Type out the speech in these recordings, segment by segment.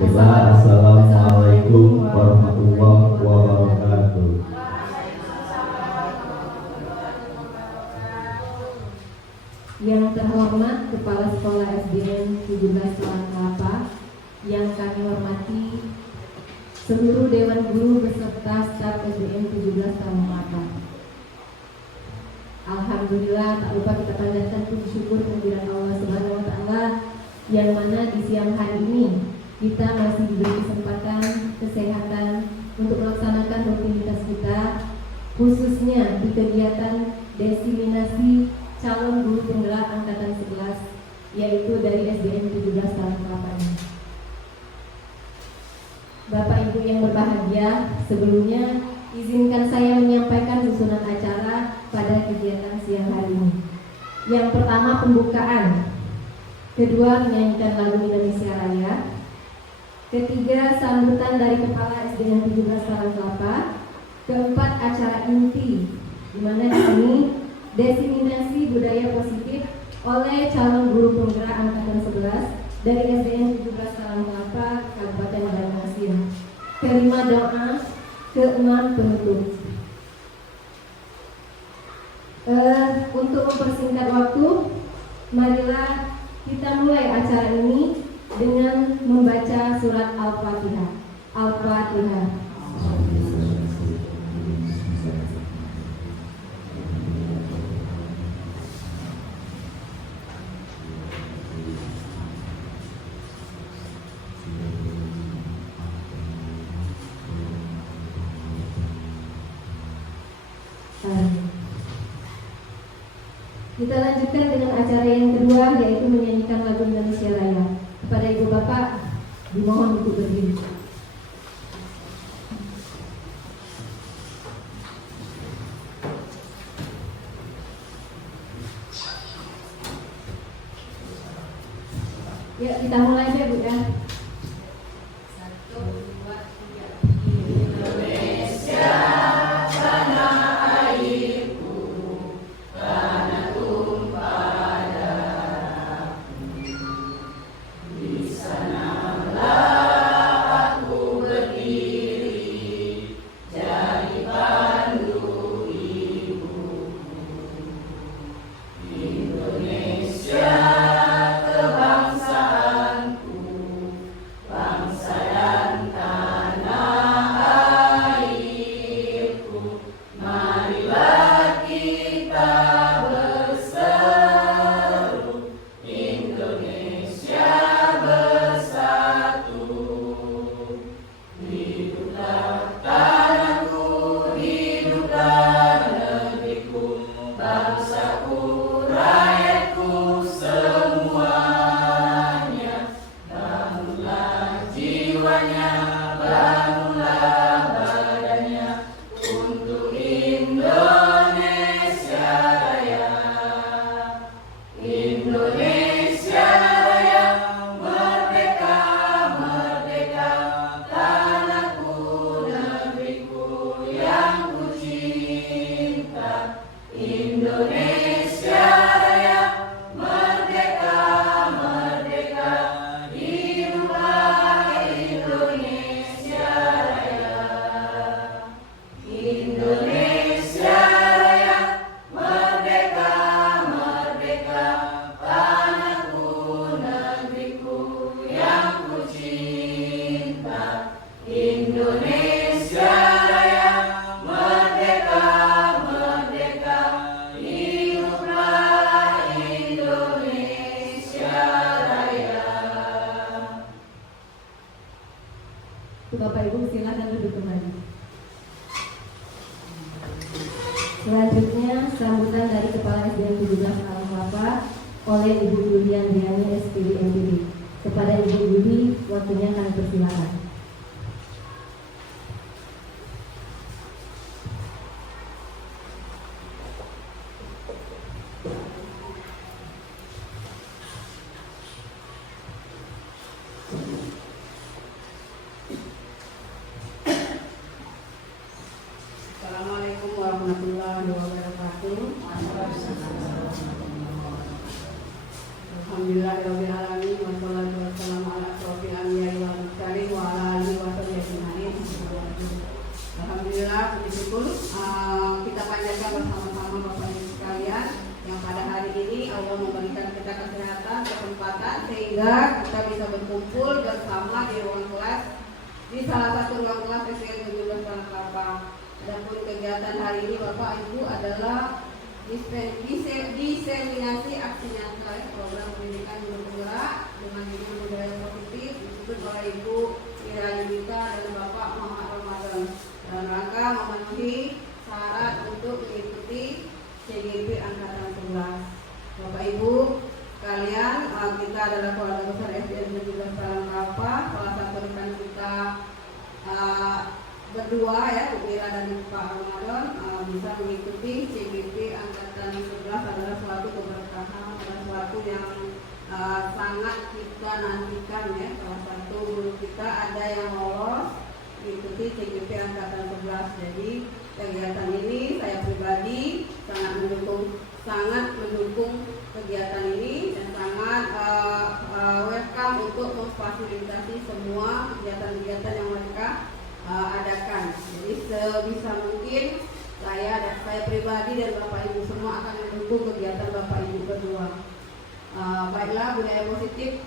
Assalamualaikum warahmatullahi wabarakatuh. Yang terhormat Kepala Sekolah SDN 17 Talang Kelapa, yang kami hormati seluruh Dewan Guru beserta staf SDN 17 Talang Kelapa. Alhamdulillah, tak lupa kita panjatkan puji syukur kehadirat Allah Subhanahu wa Ta'ala, yang mana di siang hari ini kita masih diberi kesempatan kesehatan untuk melaksanakan rutinitas kita, khususnya di kegiatan desiminasi calon guru penggerak angkatan 11, yaitu dari SDN 17 Talang Kelapa. Bapak Ibu yang berbahagia, sebelumnya izinkan saya menyampaikan susunan acara pada kegiatan siang hari ini. Yang pertama, pembukaan. Kedua, menyanyikan lagu Indonesia Raya. Ketiga, sambutan dari Kepala SDN 17 Talang Kelapa. Keempat, acara inti, di mana di sini desiminasi budaya positif oleh calon guru penggerak angkatan 11 dari SDN 17 Talang Kelapa, Kabupaten Banjarmasin. Kelima, doa. Keenam, penutup. Untuk mempersingkat waktu, marilah kita mulai acara ini dengan membaca surat Al-Fatihah. Al-Fatihah. Kita lanjutkan dengan acara yang kedua, yaitu menyanyikan lagu Indonesia Raya. Kepada Ibu Bapak dimohon untuk berdiri. Ya, kita mulai ya Bu ya. 1, 2, 3. Indonesia tanah airku, tanah tumpah darahku. Di sanalah aku berdiri, jadi pandu ibuku. Indonesia kebangsaanku, bangsa dan tanah airku. Marilah kita berseru, Indonesia bersatu. Hiduplah tanahku, hiduplah negeriku, bangsaku, rakyatku semuanya. Bangunlah jiwanya, bangunlah badannya untuk Indonesia Raya. Indonesia Raya, merdeka, merdeka, tanahku, negeriku yang ku cinta. Indonesia Raya, merdeka, merdeka, hiduplah Indonesia Raya. Indonesia Raya, merdeka, merdeka, tanahku, negeriku yang ku cinta. Indonesia Raya, merdeka, merdeka, hiduplah Indonesia Raya. Bapak Ibu silakan duduk kembali. Selanjutnya, sambutan dari Kepala SDN 17 Talang Kelapa oleh Ibu Yulian Diani SPD MPD. Kepada Ibu Yuli, waktunya kami persilakan. Assalamualaikum warahmatullahi wabarakatuh. Alhamdulillahirabbil alamin wassalatu wassalamu ala asrofil anbiya'i wal mursalin di salah satu ruang kelas SDN 17 Palangkaraya. Adapun kegiatan hari ini Bapak Ibu adalah diseminasi aksi nyata program pendidikan guru penggerak dengan judul budaya positif disebut oleh Ibu Ira Yunita dan Bapak Muhammad Ramadan dalam rangka memenuhi syarat untuk mengikuti CGP Angkatan 11. Bapak Ibu kalian, kita adalah keluarga besar SDN 17 Palangkaraya. Salah satu rekan kita berdua ya, Bu Ira dan Pak Ramadan bisa mengikuti CGP Angkatan 11 adalah suatu keberkahan dan suatu yang sangat kita nantikan ya. Salah satu guru kita ada yang lolos mengikuti CGP Angkatan 11. Jadi kegiatan ini saya pribadi sangat mendukung kegiatan ini dan sangat welcome untuk memfasilitasi semua kegiatan-kegiatan yang mereka adakan. Jadi sebisa mungkin saya pribadi dan Bapak Ibu semua akan mendukung kegiatan Bapak Ibu berdua. Baiklah, budaya positif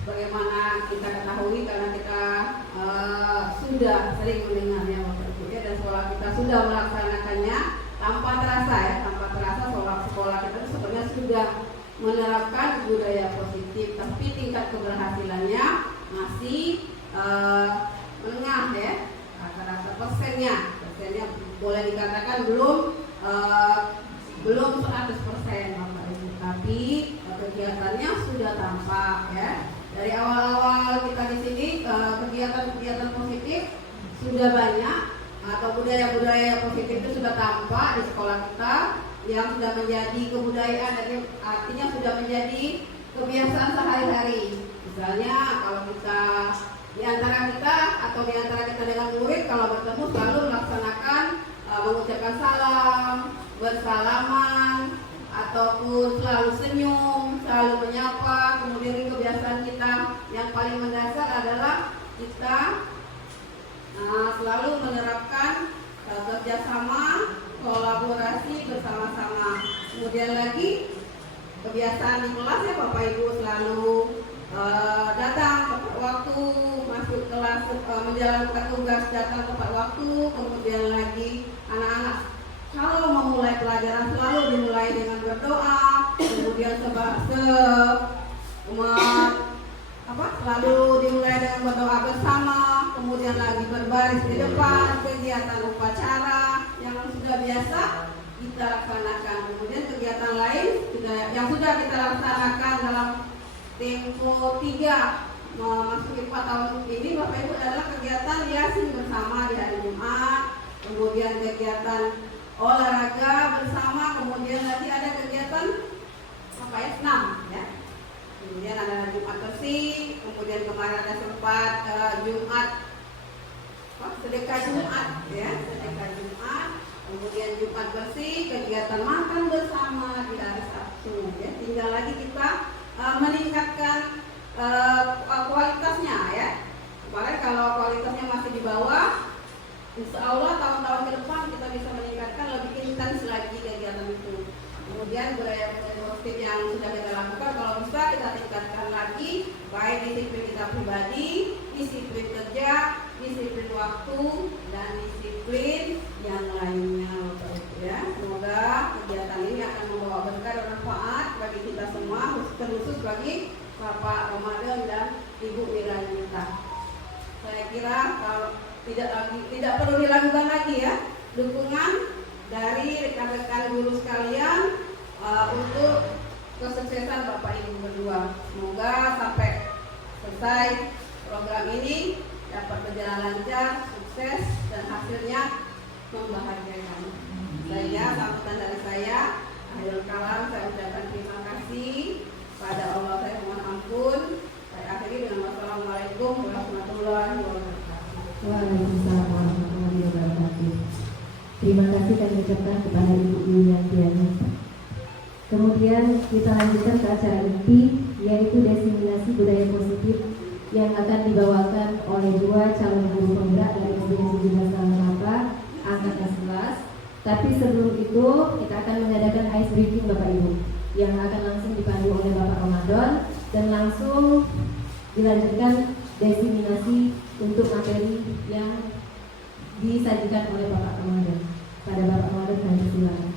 sebagaimana kita ketahui karena kita sudah sering mendengarnya Bapak Ibu ya, dan sekolah kita sudah melaksanakannya tanpa terasa sekolah kita sebenarnya sudah menerapkan budaya positif, tapi tingkat keberhasilannya masih menengah ya, rata-rata persennya boleh dikatakan belum 100% Bapak Ibu, tapi kegiatannya sudah tampak ya. Dari awal-awal kita di sini kegiatan-kegiatan positif sudah banyak, atau budaya-budaya positif itu sudah tampak di sekolah kita yang sudah menjadi kebudayaan, dan artinya sudah menjadi kebiasaan sehari-hari. Misalnya kalau kita di antara kita dengan murid kalau bertemu selalu melaksanakan mengucapkan salam, bersalaman, ataupun selalu senyum, selalu menyapa. Kemudian kebiasaan kita yang paling mendasar adalah kita selalu menerapkan kerjasama, kolaborasi bersama-sama. Kemudian lagi kebiasaan di kelas ya Bapak Ibu selalu datang tepat waktu, masuk kelas, menjalankan tugas datang tepat waktu. Kemudian lagi anak-anak kalau memulai pelajaran selalu dimulai dengan berdoa, kemudian selalu dimulai dengan berdoa bersama, kemudian lagi berbaris di depan, kegiatan upacara yang sudah biasa kita laksanakan. Kemudian kegiatan lain yang sudah kita laksanakan dalam tempo 3 memasuki 4 tahun ini Bapak Ibu adalah kegiatan yasin bersama di hari Jumat, kemudian kegiatan olahraga bersama, kemudian lagi ada kegiatan senam ya. Kemudian ada Jumat bersih, kemudian kemarin ada sempat Jumat sedekah Jumat ya, sedekah Jumat, kemudian Jumat bersih, kegiatan makan bersama di hari Sabtu ya. Tinggal lagi kita meningkatkan kualitasnya ya. Kemarin kalau kualitasnya masih di bawah, insya Allah tahun-tahun ke depan kita bisa meningkatkan lebih intens lagi kegiatan itu. Kemudian budaya positif yang sudah kita lakukan kalau bisa kita tingkatkan lagi, baik disiplin kita pribadi, disiplin kerja, disiplin waktu, dan disiplin yang lainnya Bapak Ibu ya. Semoga kegiatan ini akan membawa berkah dan manfaat bagi kita semua, terkhusus bagi Bapak Ramadan dan Ibu Ira Yunita. Saya kira kalau tidak perlu diragukan lagi ya dukungan dari rekan-rekan guru sekalian untuk kesuksesan Bapak Ibu berdua. Semoga sampai selesai program ini dapat berjalan lancar, sukses, dan hasilnya membahagiakan. Sambutan dari saya, akhirul kalam, saya ucapkan terima kasih pada Allah, saya mohon ampun. Saya akhiri dengan wassalamualaikum warahmatullahi wabarakatuh. Waalaikumsalam warahmatullahi wabarakatuh. Terima kasih kami ucapkan kepada Ibu Yuliantiani. Kemudian kita lanjutkan ke acara inti, yaitu diseminasi budaya positif yang akan dibawakan oleh 2 calon guru penggerak dari SDN 17 Palangkaraya angkatan 11. Tapi sebelum itu kita akan mengadakan ice breaking Bapak Ibu, yang akan langsung dipandu oleh Bapak Ramadan dan langsung dilanjutkan diseminasi untuk materi yang disajikan oleh Bapak Komandan. Pada Bapak Komandan kami silakan.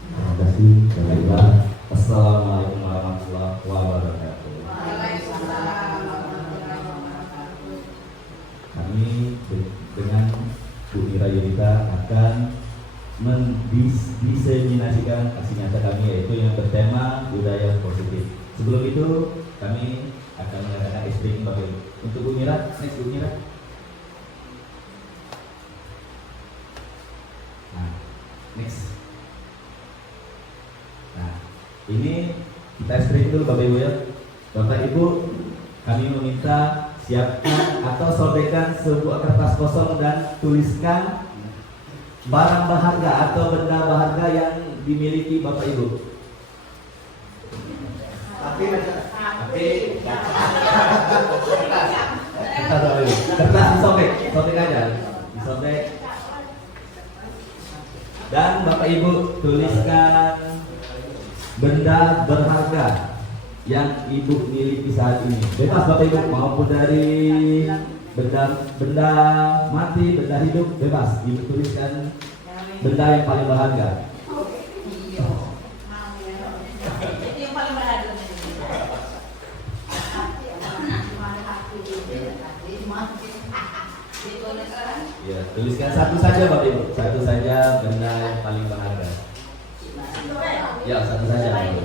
Terima kasih. Baiklah. Assalamualaikum warahmatullahi wabarakatuh. Waalaikumsalam warahmatullahi wabarakatuh. Kami dengan Bu Mira Yunita akan mendiseminasikan aksi nyata kami, yaitu yang bertema budaya positif. Sebelum itu kami akan mengadakan speaking Bapak Ibu. Untuk Bu Mira, next Bu Mira. Nah, next. Nah, ini kita speaking dulu Bapak Ibu ya. Bapak Ibu, kami meminta siapkan atau sobekkan sebuah kertas kosong dan tuliskan barang berharga atau benda berharga yang dimiliki Bapak Ibu. Kertas disobek, sobek aja, disobek. Dan Bapak Ibu tuliskan benda berharga yang Ibu miliki saat ini. Bebas Bapak Ibu, maupun dari benda mati, benda hidup, bebas. Ibu tuliskan benda yang paling berharga. Ya, tuliskan satu saja Bapak Ibu, satu saja benda yang paling berharga. Ya, satu saja Bapak Ibu.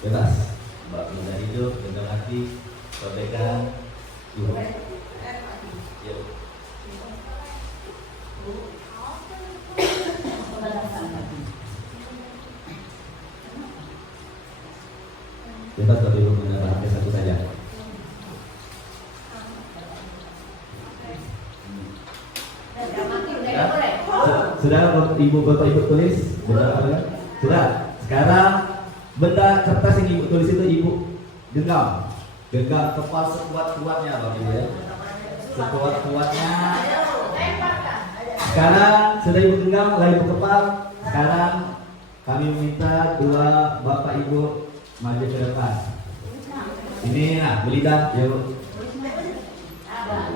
Bebas, benda hidup, benda mati, sobekkan, Ibu. Ya. Bebas Bapak Ibu, benda berharga satu saja. Sudah Ibu Bapak Ibu tulis benda berharga? Sudah. Sekarang benda kertas yang Ibu tulis itu Ibu genggam kepal sekuat-kuatnya Bapak Ibu ya. Sekuat-kuatnya. Sekarang sudah Ibu genggam, lalu Ibu kepal. Sekarang kami meminta dua Bapak Ibu maju ke depan. Ini nah, Bu Linda, ya Bu.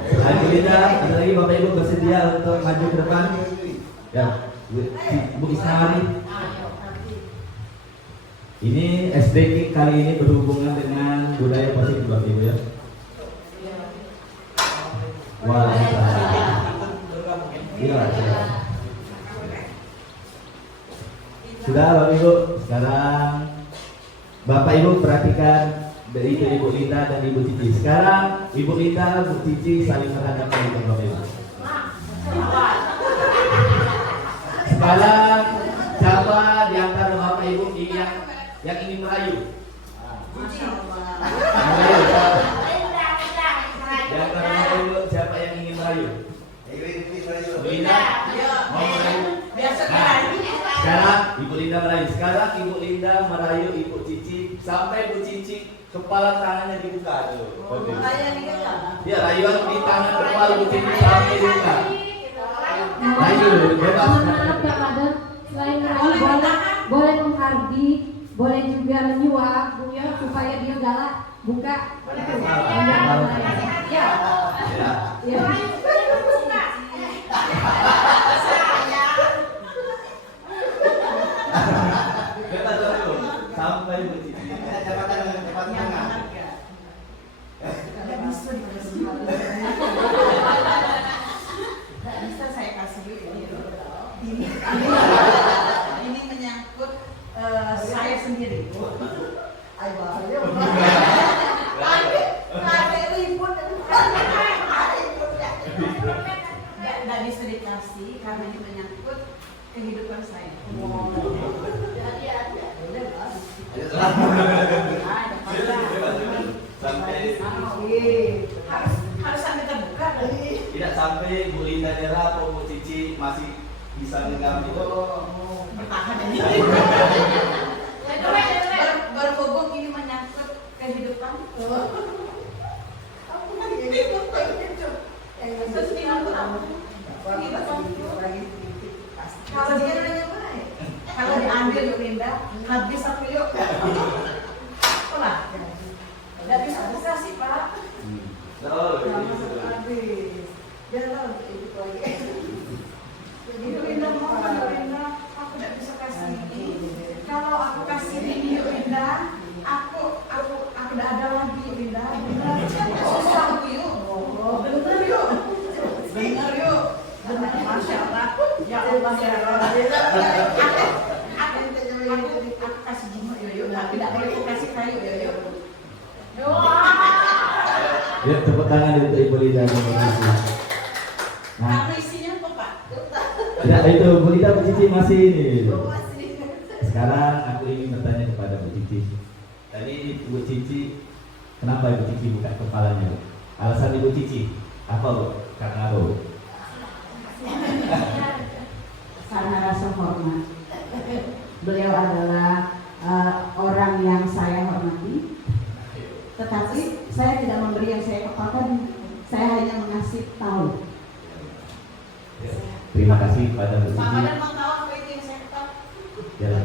Bu Linda, ada lagi Bapak Ibu bersedia untuk maju ke depan? Ya, Bu Ismari. Ini SDK kali ini berhubungan dengan budaya positif Bapak Ibu ya. Waalaikumsalam. Iya. Sudah Bapak Ibu, sekarang Bapak Ibu perhatikan dari Ibu Linda dan Ibu Cici. Sekarang Ibu Linda, Bu Cici saling menghadapkan itu Bapak Ibu. Sekarang siapa di antara Bapak Ibu yang ingin merayu? Merayu. Di antara Bapak Ibu siapa yang ingin merayu? Linda, mau merayu? Sekarang Ibu Linda merayu. Sekarang Ibu Linda merayu Ibu Cici sampai Bu Cici kepala tangannya dibuka tuh. Ya, rayuan di tangan kepala Bu Cici sampai dibuka. Rayu, bebas. Maaf Pak Kader, selain merayu boleh menghardi, boleh juga menyuap, Bu ya, supaya dia galak. Buka. Ya. Ya. Sampai Bu Cici. Bisa saya kasih ini menyangkut saya sendiri. Tidak bisa dikasih karena ini menyangkut kehidupan saya. Harus sampai terbuka. Tidak sampai Bu Linda nyerah atau Bu Cici masih bisa genggam itu. Bertahan ini. Berhubung ini menyangkut kehidupan. Waktu lagi sedikit pasti. Kalau dia nanya baik, kalau diambil yuk Winda, habis aku yuk. Pola. Tidak bisa sih Pak. Jangan masuk habis. Jangan itu lagi. Jadi Winda mau Winda, aku tidak bisa kasih ini. Kalau aku kasih ini yuk Winda, aku tidak ada lagi Winda. Susah aku yuk. Bener yuk. Bener yuk. Masya Allah. Ya Allah ya Allah. Aku kasih jemur yuk. Tapi tidak boleh kasih kayu yuk. Yuk tepuk tangan untuk Ibu Lida dan Bu Cici. Nah, Karena isinya apa Pak? ya itu Bu Lida, Bu Cici masih ini. Sekarang aku ingin bertanya kepada Bu Cici. Tadi Bu Cici, kenapa Ibu Cici buka kepalanya? Alasan Ibu Cici apa Bu? Karena apa Bu? Karena rasa hormat. Beliau adalah orang yang saya hormati, tetapi saya tidak memberi yang saya katakan, saya hanya mengasih tahu. Terima kasih kepada Bu Cici. Mama dan mau tahu apa itu yang saya ketahui? Jalan.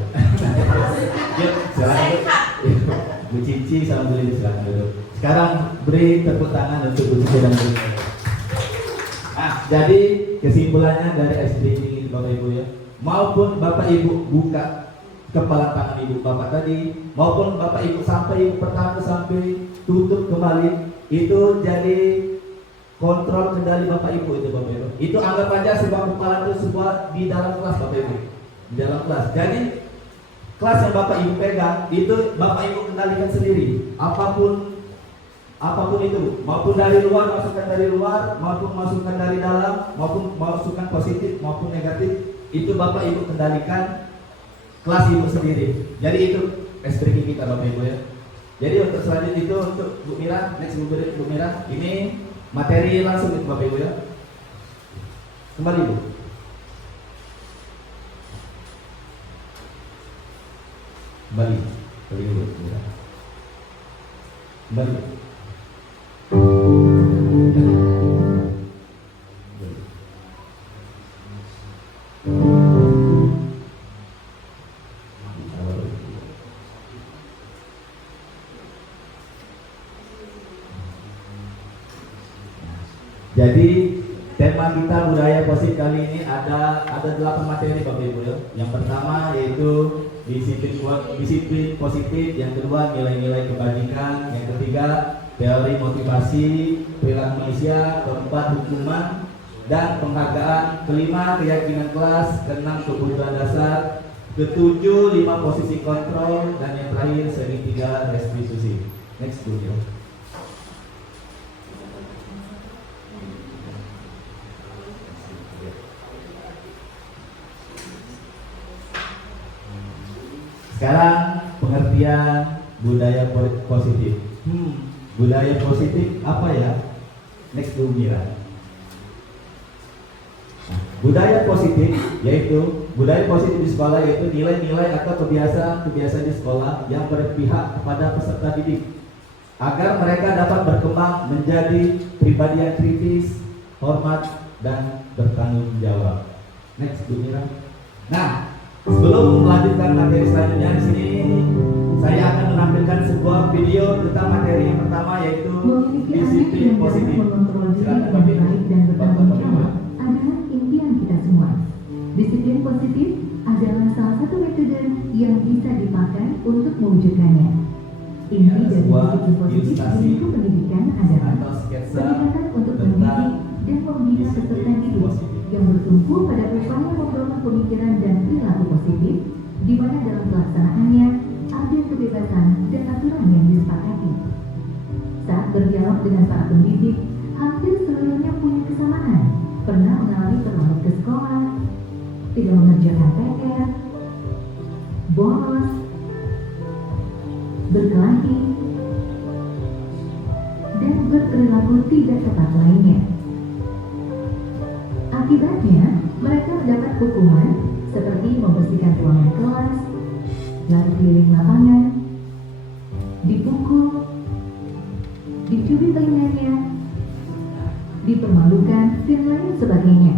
Yuk, silakan Bu. Bu Cici sama Bu Lida silakan duduk. Sekarang beri tepuk tangan untuk Bu Cici dan Bu Lida. Nah, jadi kesimpulannya dari streaming ini Bapak Ibu ya, maupun Bapak Ibu buka kepala tangan Ibu Bapak tadi, maupun Bapak Ibu sampai Ibu pertama sampai tutup kembali, itu jadi kontrol kendali Bapak Ibu itu Bapak Ibu. Itu anggap aja sebuah kepala itu sebuah di dalam kelas Bapak Ibu, di dalam kelas. Jadi kelas yang Bapak Ibu pegang itu Bapak Ibu kendalikan sendiri, apapun itu, maupun dari luar, masukan dari luar, maupun masukan dari dalam, maupun masukan positif maupun negatif, itu Bapak Ibu kendalikan kelas Ibu sendiri. Jadi itu SPK kita Bapak Ibu ya. Jadi untuk selanjutnya itu untuk Bu Mira, next Bu Mira, ini materi langsung itu Bapak Ibu ya. Kembali Bu. Kembali Bu Mira. Kembali. Jadi tema kita budaya positif kali ini ada 8 materi Bapak Ibu ya. Yang pertama yaitu disiplin positif, yang kedua nilai-nilai kebajikan, yang ketiga teori motivasi perilaku manusia, keempat hukuman dan penghargaan, kelima keyakinan kelas, keenam kebutuhan dasar, ketujuh 5 posisi kontrol, dan yang terakhir segitiga restitusi. Next video. Sekarang pengertian budaya positif. Budaya positif apa ya? Next Bu Mira. Budaya positif yaitu budaya positif di sekolah yaitu nilai-nilai atau kebiasaan di sekolah yang berpihak kepada peserta didik agar mereka dapat berkembang menjadi pribadi yang kritis, hormat dan bertanggung jawab. Next Bu Mira. Nah, sebelum melanjutkan materi selanjutnya di sini saya akan menampilkan sebuah video tentang materi yang pertama yaitu disiplin positif. Silakan Bapak Ibu. Dan bertanggung jawab adalah impian kita semua. Disiplin positif adalah salah satu metode yang bisa dipakai untuk mewujudkannya. Inti dari disiplin positif di lingkup pendidikan adalah pendekatan untuk mendidik dan membina peserta didik yang bertumpu pada upaya membangun pemikiran dan perilaku positif, di mana dalam pelaksanaannya ada kebebasan dan aturan yang disepakati. Saat berdialog dengan para pendidik, hampir seluruhnya punya kesamaan, pernah mengalami terlambat ke sekolah, tidak mengerjakan PR, bolos, berkelahi, dan berperilaku tidak tepat lainnya. Akibatnya, mereka mendapat hukuman seperti membersihkan ruangan kelas, lari keliling lapangan, dipukul, dicubit telinganya, dipermalukan, dan lain sebagainya.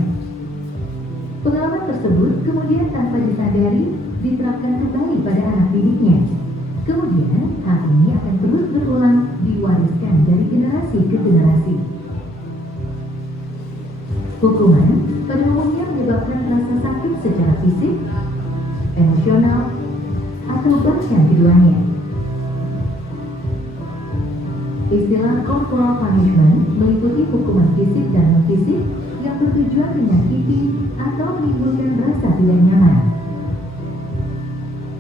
tersebut kemudian tanpa disadari diterapkan kembali pada anak didiknya. Kemudian hal ini akan terus berulang diwariskan dari generasi ke generasi. Hukuman pada umumnya menyebabkan rasa sakit secara fisik, emosional, atau bahkan keduanya. Istilah corporal punishment meliputi hukuman fisik dan non-fisik yang bertujuan menyakiti atau menimbulkan rasa tidak nyaman.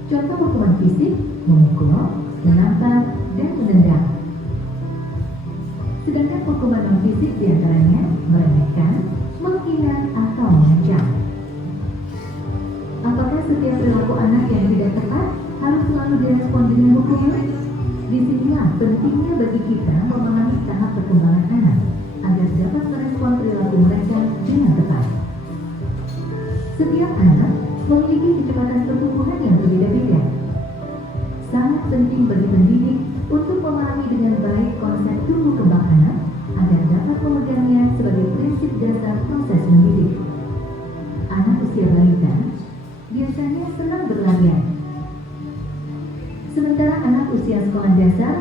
Contoh hukuman fisik memukul, menampar, dan menendang. Sedangkan hukuman non-fisik diantaranya meremehkan, menghina, atau mengancam. Apakah setiap perilaku anak yang tidak tepat harus selalu direspon dengan hukuman? Disinilah pentingnya bagi kita memahami tahap perkembangan anak agar dapat merespon perilaku mereka dengan tepat. Setiap anak memiliki kecepatan pertumbuhan yang berbeda-beda. Sangat penting bagi pendidik untuk memahami dengan baik konsep tumbuh kembang anak agar dapat memegangnya sebagai prinsip dasar proses mendidik. Anak usia balita biasanya senang berlarian, sementara anak usia sekolah dasar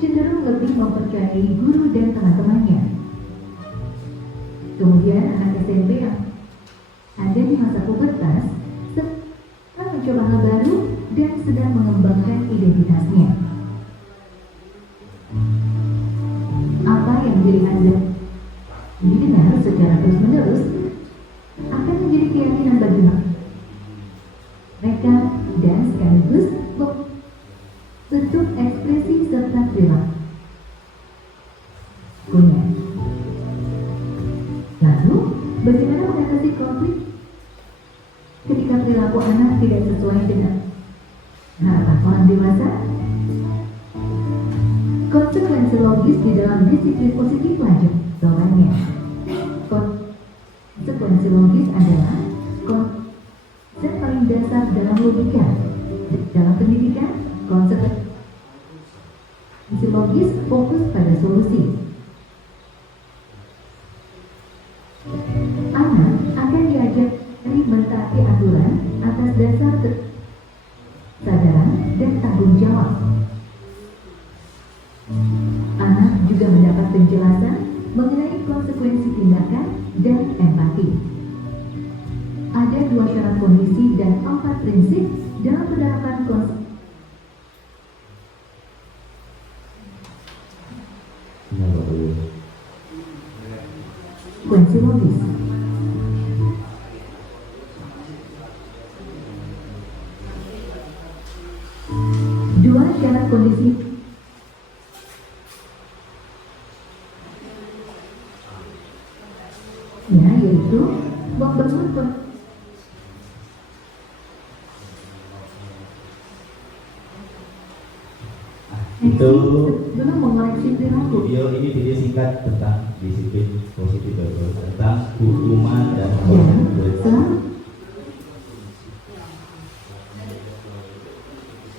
cenderung lebih mempercayai guru dan teman-temannya. Kemudian anak SMP yang ada di masa pubertas sedang mencoba hal baru dan sedang mengembangkan identitasnya. Apa yang dilihat dan didengar secara terus-menerus akan menjadi keyakinan bagi mereka dan sekaligus bentuk ekspresi serta perilakunya. Lalu, bagaimana mengatasi konflik ketika perilaku anak tidak sesuai dengan harapan orang dewasa? Konsekuensi logis di dalam disiplin positif lanjut jawabannya. Konsekuensi logis adalah konsep paling dasar dalam logika. Dalam pendidikan, konsekuensi logis fokus pada solusi. Anak akan diajari mentaati aturan atas dasar kesadaran dan tanggung jawab. Anak juga mendapat penjelasan mengenai konsekuensi tindakan dan empati. Ada 2 syarat kondisi dan 4 prinsip dalam penerapan konsekuensi logis. Dua syarat kondisi yaitu membangun itu belum mengoreksi perilaku. video singkat tentang disiplin positif tentang hukuman dan Ya, selalu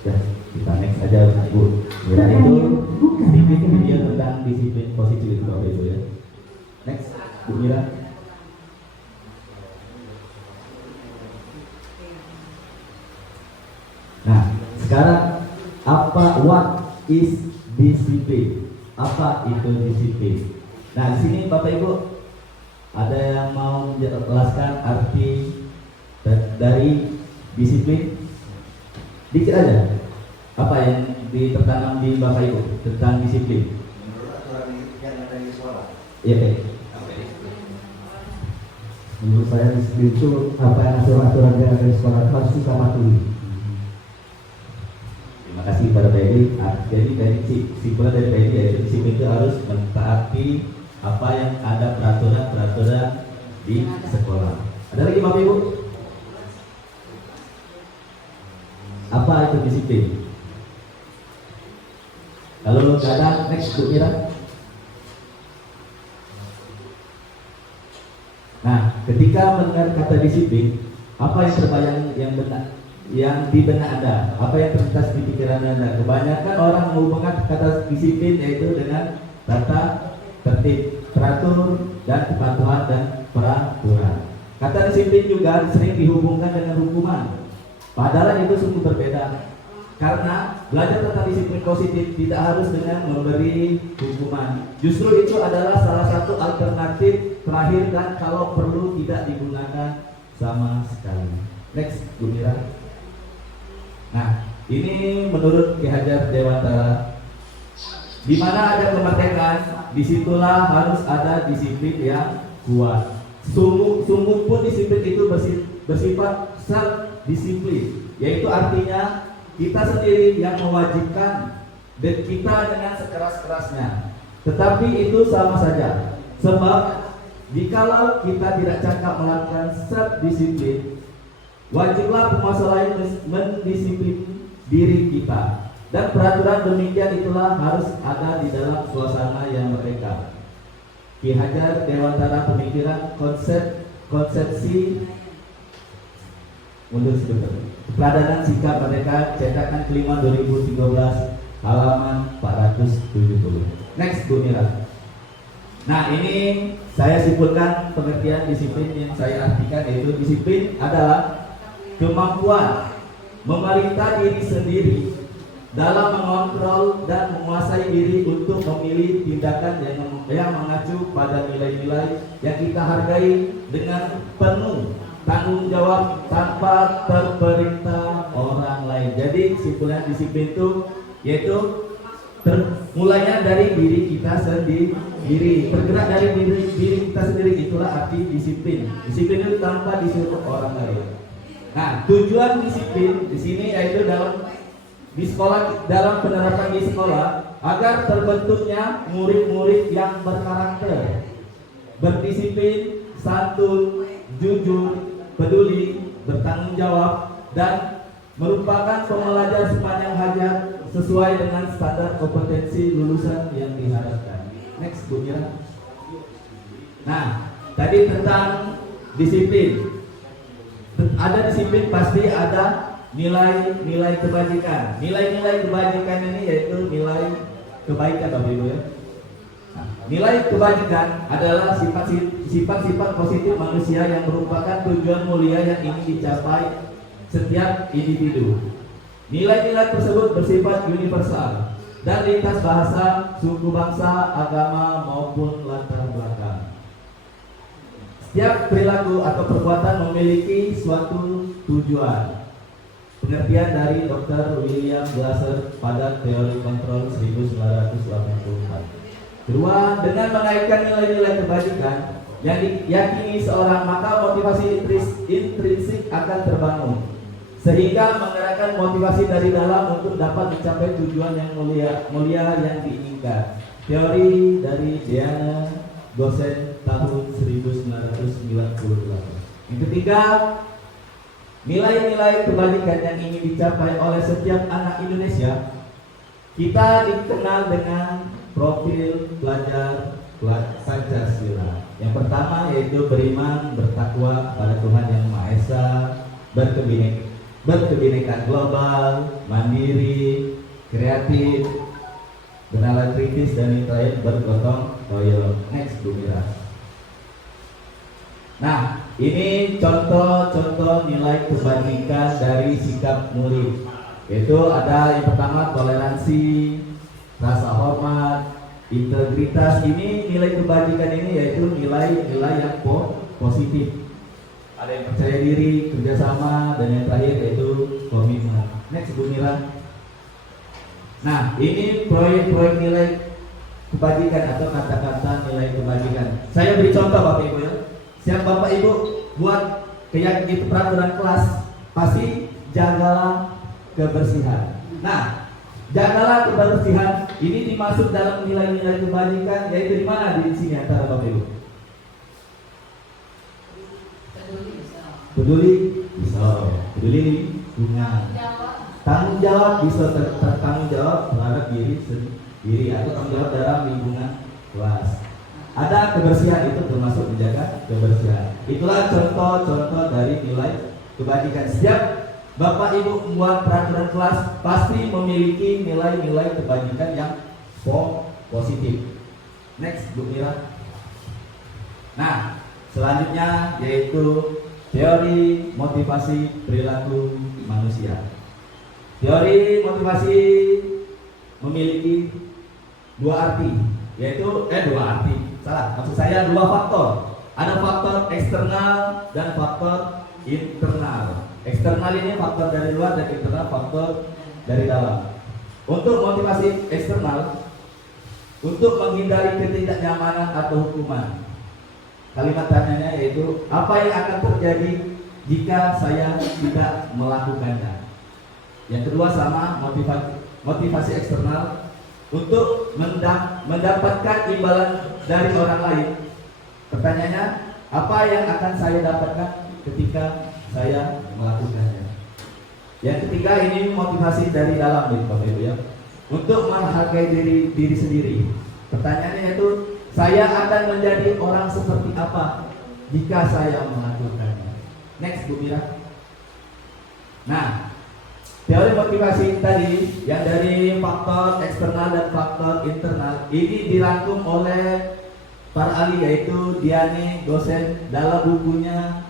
ya, kita next aja Bu. Ya, itu sedikit video tentang disiplin positif itu Bapak Ibu ya. Next Bu Mira. Nah, sekarang what is disiplin? Apa itu disiplin? Nah, di sini Bapak Ibu ada yang mau menjelaskan arti dari disiplin? Dikit aja. Apa yang tertanam di Bapak Ibu tentang disiplin? Menurut aturan yang ada di sekolah. Iya, Menurut saya disiplin itu apa yang aturan yang ada di sekolah harus kita patuhi. Terima kasih kepada Pak Edi. Jadi dari kesimpulan dari Pak Edi yaitu disiplin itu harus mentaati apa yang ada peraturan-peraturan di sekolah. Ada lagi Bapak Ibu? Apa itu disiplin? Kalau nggak ada, next Bu Mira. Nah, ketika mendengar kata disiplin, apa yang terbayang yang benar? Yang di benak Anda, apa yang terlintas di pikiran Anda? Kebanyakan orang menghubungkan kata disiplin yaitu dengan tata tertib, teratur, dan kepatuhan dan peraturan. Kata disiplin juga sering dihubungkan dengan hukuman. Padahal itu sungguh berbeda. Karena belajar tentang disiplin positif tidak harus dengan memberi hukuman. Justru itu adalah salah satu alternatif terakhir dan kalau perlu tidak digunakan sama sekali. Next, Bu Mira. Nah, ini menurut Ki Hajar Dewantara, di mana ada kemerdekaan, disitulah harus ada disiplin yang kuat. Sungguh pun disiplin itu bersifat self-disiplin, yaitu artinya kita sendiri yang mewajibkan dan kita dengan sekeras-kerasnya. Tetapi itu sama saja, sebab jikalau kita tidak cakap melakukan self-disiplin, wajiblah penguasa lain mendisiplin diri kita. Dan peraturan demikian itulah harus ada di dalam suasana yang merdeka. Ki Hajar Dewantara Pemikiran Konsepsi mundur sebentar. Peladanan Sikap Merdeka, cetakan kelima 2013, halaman 470. Next, Bu Mira. Nah, ini saya simpulkan pengertian disiplin yang saya artikan, yaitu disiplin adalah kemampuan memerintah diri sendiri dalam mengontrol dan menguasai diri untuk memilih tindakan yang mengacu pada nilai-nilai yang kita hargai dengan penuh tanggung jawab tanpa terperintah orang lain. Jadi kesimpulan disiplin itu yaitu mulainya dari diri kita sendiri, bergerak dari diri kita sendiri, itulah arti disiplin. Disiplin itu tanpa disuruh orang lain. Nah, tujuan disiplin di sini yaitu di sekolah, dalam penerapan di sekolah, agar terbentuknya murid-murid yang berkarakter, berdisiplin, santun, jujur, peduli, bertanggung jawab, dan merupakan pembelajar sepanjang hayat sesuai dengan standar kompetensi lulusan yang diharapkan. Next, Bu Mira. Nah, tadi tentang disiplin. Ada disiplin pasti ada nilai-nilai kebajikan. Nilai-nilai kebajikan ini yaitu nilai kebaikan, Bapak Ibu ya. Nah, nilai kebajikan adalah sifat-sifat positif manusia yang merupakan tujuan mulia yang ingin dicapai setiap individu. Nilai-nilai tersebut bersifat universal dan lintas bahasa, suku bangsa, agama maupun latar belakang. Setiap perilaku atau perbuatan memiliki suatu tujuan. Pengertian dari Dr. William Glasser pada teori kontrol 1984. Kedua, dengan mengaitkan nilai-nilai kebajikan yang diyakini seorang, maka motivasi intrinsik akan terbangun, sehingga menggerakkan motivasi dari dalam untuk dapat mencapai tujuan yang mulia yang diinginkan. Teori dari Diana Gosen tahun 1998. Yang ketiga, nilai-nilai kebajikan yang ingin dicapai oleh setiap anak Indonesia, kita dikenal dengan profil belajar Pancasila. Yang pertama yaitu beriman, bertakwa pada Tuhan Yang Maha Esa, berkebinekaan global, mandiri, kreatif, bernalar kritis, dan lain bergotong royong. Next, Bu Mira. Nah, ini contoh-contoh nilai kebajikan dari sikap murid. Yaitu ada yang pertama toleransi, rasa hormat, integritas. Ini nilai kebajikan ini yaitu nilai-nilai yang positif. Ada yang percaya diri, kerjasama, dan yang terakhir yaitu komitmen. Next, Bu Mira. Nah, ini proyek-proyek nilai kebajikan atau kata-kata nilai kebajikan. Saya beri contoh, Bapak Ibu ya. Siap Bapak Ibu buat keyakinan peraturan kelas, pasti jagalah kebersihan. Nah, jagalah kebersihan ini dimasuk dalam nilai-nilai kebajikan, yaitu di mana di sini antara Bapak Ibu? Peduli lingkungan. Tanggung jawab bisa tertanggung jawab terhadap diri sendiri atau tanggung jawab dalam lingkungan kelas. Ada kebersihan, itu termasuk menjaga kebersihan. Itulah contoh-contoh dari nilai kebajikan. Setiap Bapak Ibu membuat peraturan kelas pasti memiliki nilai-nilai kebajikan yang positif. Next, Bu Mira. Nah, selanjutnya yaitu teori motivasi perilaku manusia. Teori motivasi memiliki dua arti, yaitu maksud saya dua faktor. Ada faktor eksternal dan faktor internal. Eksternal ini faktor dari luar dan internal faktor dari dalam. Untuk motivasi eksternal, untuk menghindari ketidaknyamanan atau hukuman. Kalimat tanyanya yaitu apa yang akan terjadi jika saya tidak melakukannya. Yang kedua sama motivasi eksternal, untuk mendapatkan imbalan dari orang lain. Pertanyaannya, apa yang akan saya dapatkan ketika saya melakukannya? Yang ketiga ini motivasi dari dalam, Bapak Ibu ya, untuk menghargai diri sendiri. Pertanyaannya yaitu, saya akan menjadi orang seperti apa jika saya melakukannya? Next, Bu Mira. Nah, teori motivasi tadi yang dari faktor eksternal dan faktor internal ini dirangkum oleh para ahli yaitu Diane Gosen dalam bukunya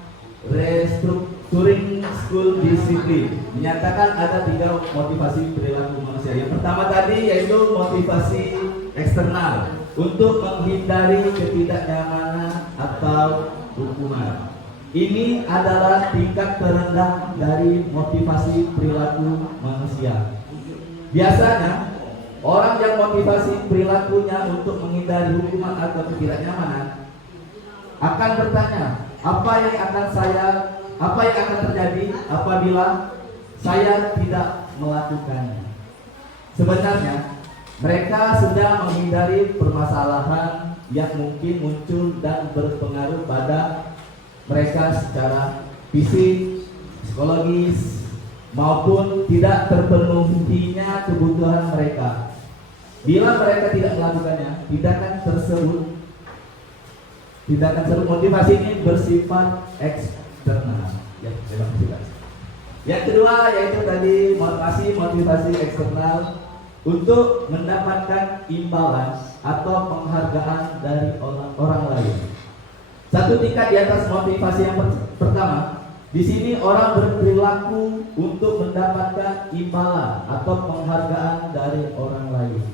Restructuring School Discipline, menyatakan ada 3 motivasi perilaku manusia. Yang pertama tadi yaitu motivasi eksternal, untuk menghindari ketidaknyamanan atau hukuman. Ini adalah tingkat terendah dari motivasi perilaku manusia. Biasanya orang yang motivasi perilakunya untuk menghindari hukuman atau ketidaknyamanan akan bertanya, apa yang akan terjadi apabila saya tidak melakukannya? Sebenarnya mereka sedang menghindari permasalahan yang mungkin muncul dan berpengaruh pada mereka secara fisik, psikologis, maupun tidak terpenuhinya kebutuhan mereka. Bila mereka tidak melakukannya, tindakan tersebut motivasi ini bersifat eksternal. Yang kedua yaitu tadi motivasi eksternal, untuk mendapatkan imbalan atau penghargaan dari orang lain. Satu tingkat di atas motivasi yang pertama, di sini orang berperilaku untuk mendapatkan imbalan atau penghargaan dari orang lain.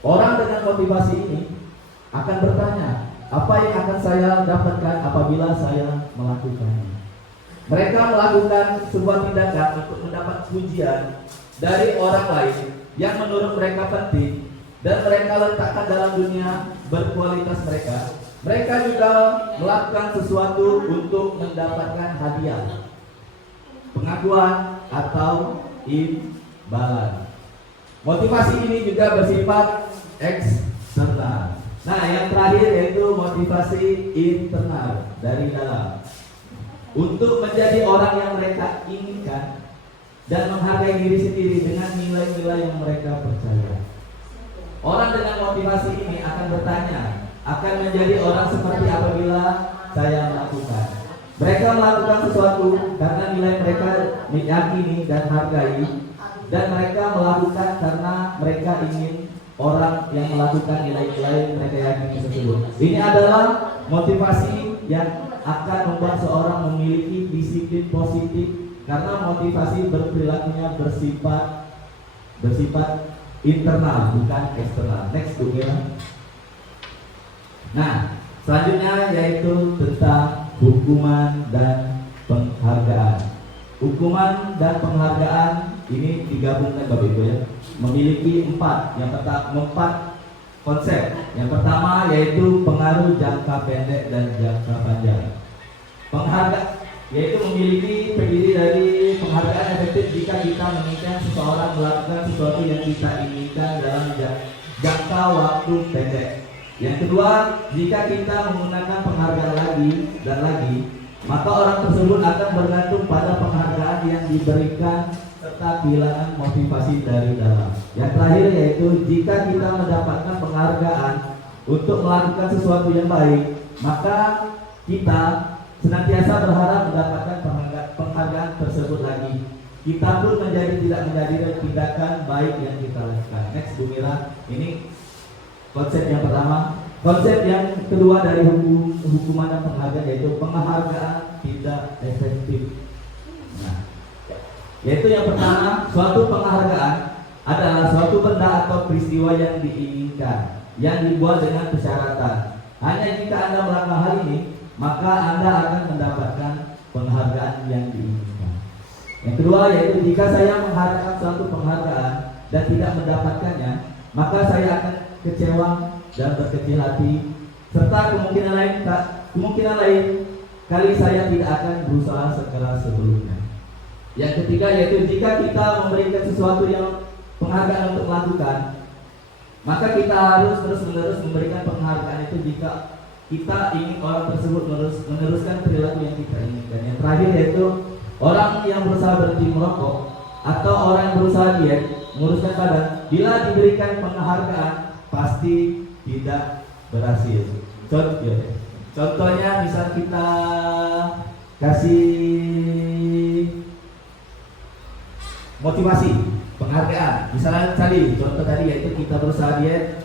Orang dengan motivasi ini akan bertanya, apa yang akan saya dapatkan apabila saya melakukannya? Mereka melakukan sebuah tindakan untuk mendapat pujian dari orang lain yang menurut mereka penting dan mereka letakkan dalam dunia berkualitas mereka. Mereka juga melakukan sesuatu untuk mendapatkan hadiah, pengakuan atau imbalan. Motivasi ini juga bersifat eksternal. Nah, yang terakhir yaitu motivasi internal dari dalam, untuk menjadi orang yang mereka inginkan dan menghargai diri sendiri dengan nilai-nilai yang mereka percaya. Orang dengan motivasi ini akan bertanya, akan menjadi orang seperti apabila saya melakukan. Mereka melakukan sesuatu karena nilai mereka meyakini dan hargai, dan mereka melakukan karena mereka ingin orang yang melakukan nilai-nilai mereka yakini tersebut. Ini adalah motivasi yang akan membuat seorang memiliki disiplin positif, karena motivasi berperilakunya bersifat internal, bukan eksternal. Next, Bu Mira. Nah, selanjutnya yaitu tentang hukuman dan penghargaan. Hukuman dan penghargaan ini digabungkan, Bapak Ibu ya, memiliki 4 konsep. Yang pertama yaitu pengaruh jangka pendek dan jangka panjang. Penghargaan yaitu memiliki terdiri dari penghargaan efektif jika kita menginginkan seseorang melakukan sesuatu yang kita inginkan dalam jangka waktu pendek. Yang kedua, jika kita menggunakan penghargaan lagi dan lagi, maka orang tersebut akan bergantung pada penghargaan yang diberikan serta kehilangan motivasi dari dalam. Yang terakhir yaitu jika kita mendapatkan penghargaan untuk melakukan sesuatu yang baik, maka kita senantiasa berharap mendapatkan penghargaan tersebut lagi. Kita pun tidak menjadi tindakan baik yang kita lakukan. Next, Bu Mira. Ini konsep yang pertama, Konsep yang kedua dari hukuman dan penghargaan yaitu penghargaan tidak efektif. Nah, yaitu yang pertama, suatu penghargaan adalah suatu benda atau peristiwa yang diinginkan, yang dibuat dengan persyaratan. Hanya jika Anda melakukan hal ini, maka Anda akan mendapatkan penghargaan yang diinginkan. Yang kedua yaitu jika saya mengharapkan suatu penghargaan dan tidak mendapatkannya, maka saya akan kecewa dan berkecil hati, serta kemungkinan lain kali saya tidak akan berusaha sekeras sebelumnya. Yang ketiga yaitu jika kita memberikan sesuatu yang penghargaan untuk melakukan, maka kita harus terus-menerus memberikan penghargaan itu jika kita ingin orang tersebut meneruskan perilaku yang kita inginkan. Yang terakhir yaitu orang yang berusaha berhenti merokok atau orang yang berusaha diet, menguruskan badan, bila diberikan penghargaan pasti tidak berhasil. Contohnya misal kita kasih motivasi, penghargaan. Misalnya tadi contoh tadi yaitu kita berusaha diet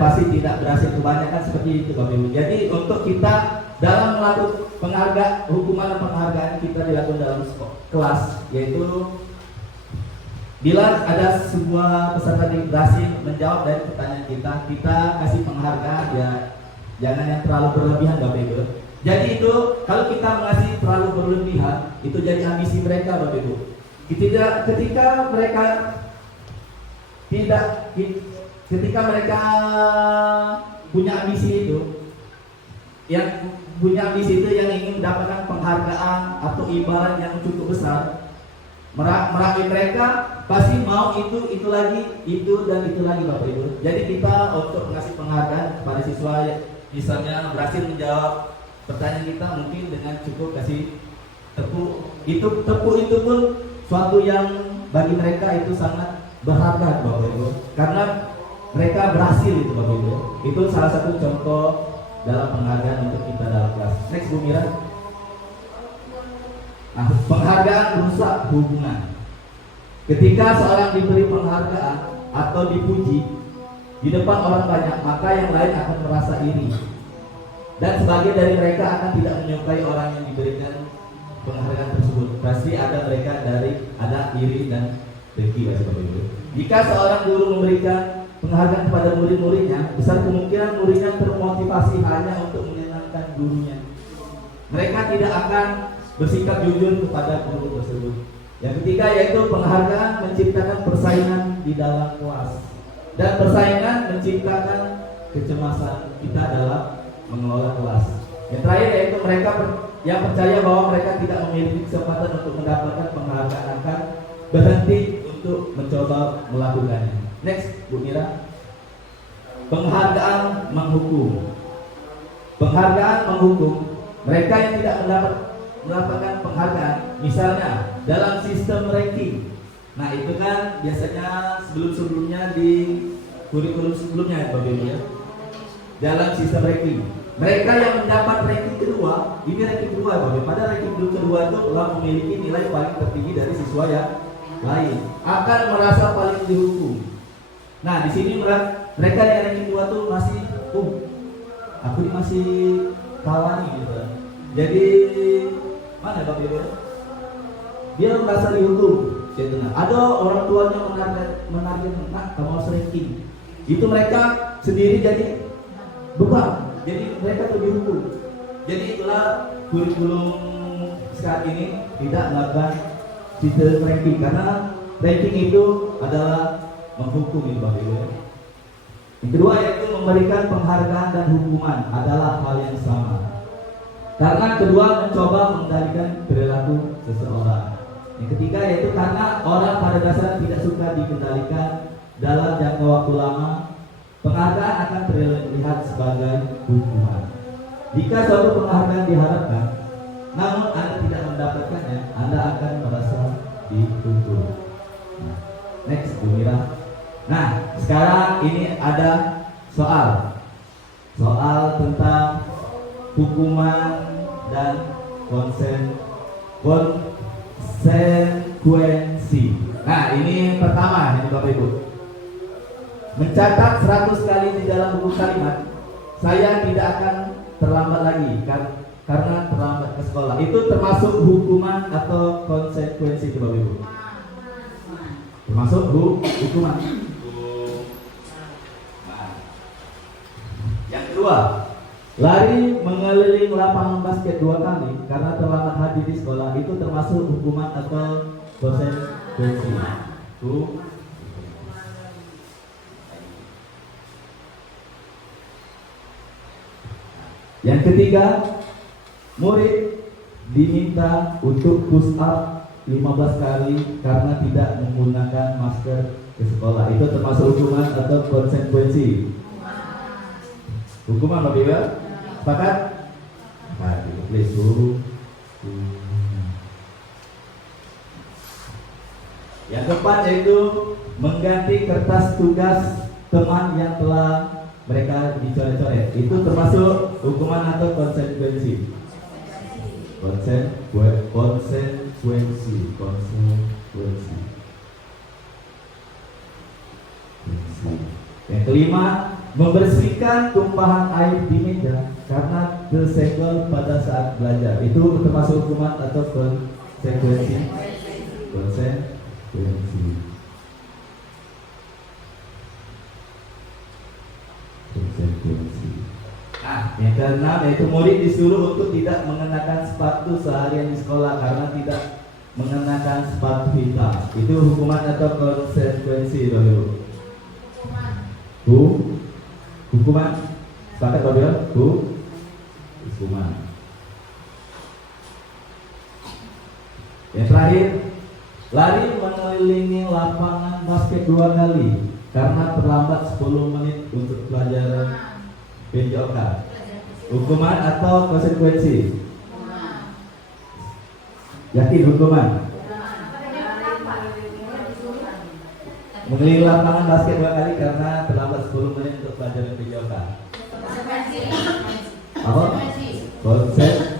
pasti tidak berhasil, kebanyakan seperti itu Bapak Ibu. Jadi untuk kita dalam melakukan penghargaan, hukuman dan penghargaan kita dilakukan dalam kelas, yaitu bila ada sebuah peserta berhasil menjawab dari pertanyaan kita kasih penghargaan, ya jangan yang terlalu berlebihan Bapak Ibu. Jadi itu kalau kita mengasih terlalu berlebihan, itu jadi ambisi mereka Bapak Ibu. Ketika mereka punya ambisi itu, yang ingin mendapatkan penghargaan atau imbalan yang cukup besar, meraih mereka pasti mau itu lagi, itu dan itu lagi Bapak Ibu. Jadi kita untuk mengasih penghargaan kepada siswa misalnya berhasil menjawab pertanyaan kita mungkin dengan cukup kasih tepuk. Tepuk itu pun suatu yang bagi mereka itu sangat berharga Bapak Ibu, karena mereka berhasil itu Bapak Ibu. Itu salah satu contoh dalam penghargaan untuk kita dalam kelas. Next Bu Mira. Nah, penghargaan merusak hubungan. Ketika seorang diberi penghargaan atau dipuji di depan orang banyak, maka yang lain akan merasa iri. Dan sebagian dari mereka akan tidak menyukai orang yang diberikan penghargaan tersebut. Pasti ada iri dan dengki Bapak Ibu. Jika seorang guru memberikan penghargaan kepada murid-muridnya, besar kemungkinan muridnya termotivasi hanya untuk menyenangkan gurunya. Mereka tidak akan bersikap jujur kepada guru tersebut. Yang ketiga yaitu penghargaan menciptakan persaingan di dalam kelas, dan persaingan menciptakan kecemasan kita dalam mengelola kelas. Yang terakhir yaitu mereka yang percaya bahwa mereka tidak memiliki kesempatan untuk mendapatkan penghargaan akan berhenti untuk mencoba melakukannya. Next, Bu Mira. Penghargaan menghukum. Penghargaan menghukum mereka yang tidak mendapatkan penghargaan, misalnya dalam sistem ranking. Nah, itu kan biasanya sebelumnya di kurikulum sebelumnya Bapak Ibu ya. Dalam sistem ranking, mereka yang mendapat ranking kedua, ini ranking kedua Bapak Ibu. Pada ranking kedua itu telah memiliki nilai paling tertinggi dari siswa yang lain, akan merasa paling dihukum. Nah, di sini mereka yang ranking 2 tuh masih, aku ini masih kalah nih gitu. Jadi mana Bapak Ibu? Dia merasa dihukum. Gitu. Nah, ada orang tuanya menarget, nak kamu harus ranking. Itu mereka sendiri jadi beban. Jadi mereka tuh dihukum. Jadi itulah kurikulum saat ini tidak melakukan sistem ranking, karena ranking itu adalah menghukum itu Bapak Ibu. Yang kedua yaitu memberikan penghargaan dan hukuman adalah hal yang sama, karena kedua mencoba mengendalikan perilaku seseorang. Yang ketiga yaitu karena orang pada dasarnya tidak suka dikendalikan dalam jangka waktu lama, penghargaan akan terlihat sebagai hukuman. Jika suatu penghargaan diharapkan, namun Anda tidak mendapatkannya, Anda akan merasa dituntut. Nah, next Bu Mira. Nah, sekarang ini ada soal tentang hukuman dan konsekuensi. Nah, ini pertama ini Bapak Ibu. mencatat 100 kali di dalam buku kalimat, saya tidak akan terlambat lagi karena terlambat ke sekolah. Itu termasuk hukuman atau konsekuensi, Bapak Ibu? Termasuk hukuman. Yang kedua, lari mengelilingi lapangan basket 2 kali karena terlambat hadir di sekolah. Itu termasuk hukuman atau konsekuensi? Yang ketiga, murid diminta untuk push up 15 kali karena tidak menggunakan masker ke sekolah. Itu termasuk hukuman atau konsekuensi? Hukuman, Bapak Ibu? Sepakat? Please. Yang keempat yaitu mengganti kertas tugas teman yang telah mereka dicoret-coret. Itu termasuk hukuman atau konsekuensi? Konsekuensi. Yang kelima, membersihkan tumpahan air di meja karena tersenggol pada saat belajar. Itu termasuk hukuman atau konsekuensi? Konsekuensi. Nah, yang keenam yaitu murid disuruh untuk tidak mengenakan sepatu seharian di sekolah karena tidak mengenakan sepatu hitam. Itu hukuman atau konsekuensi, Bapak Ibu? Hukuman. Sepakat, Bapak Ibu? Hukuman. Yang terakhir, lari mengelilingi lapangan basket 2 kali karena terlambat 10 menit untuk pelajaran PJOK. Hukuman atau konsekuensi? Yakin hukuman? Mengelilingi lapangan basket 2 kali karena terlambat 10 menit untuk pelajaran PJOK. Apa? Konsekuensi.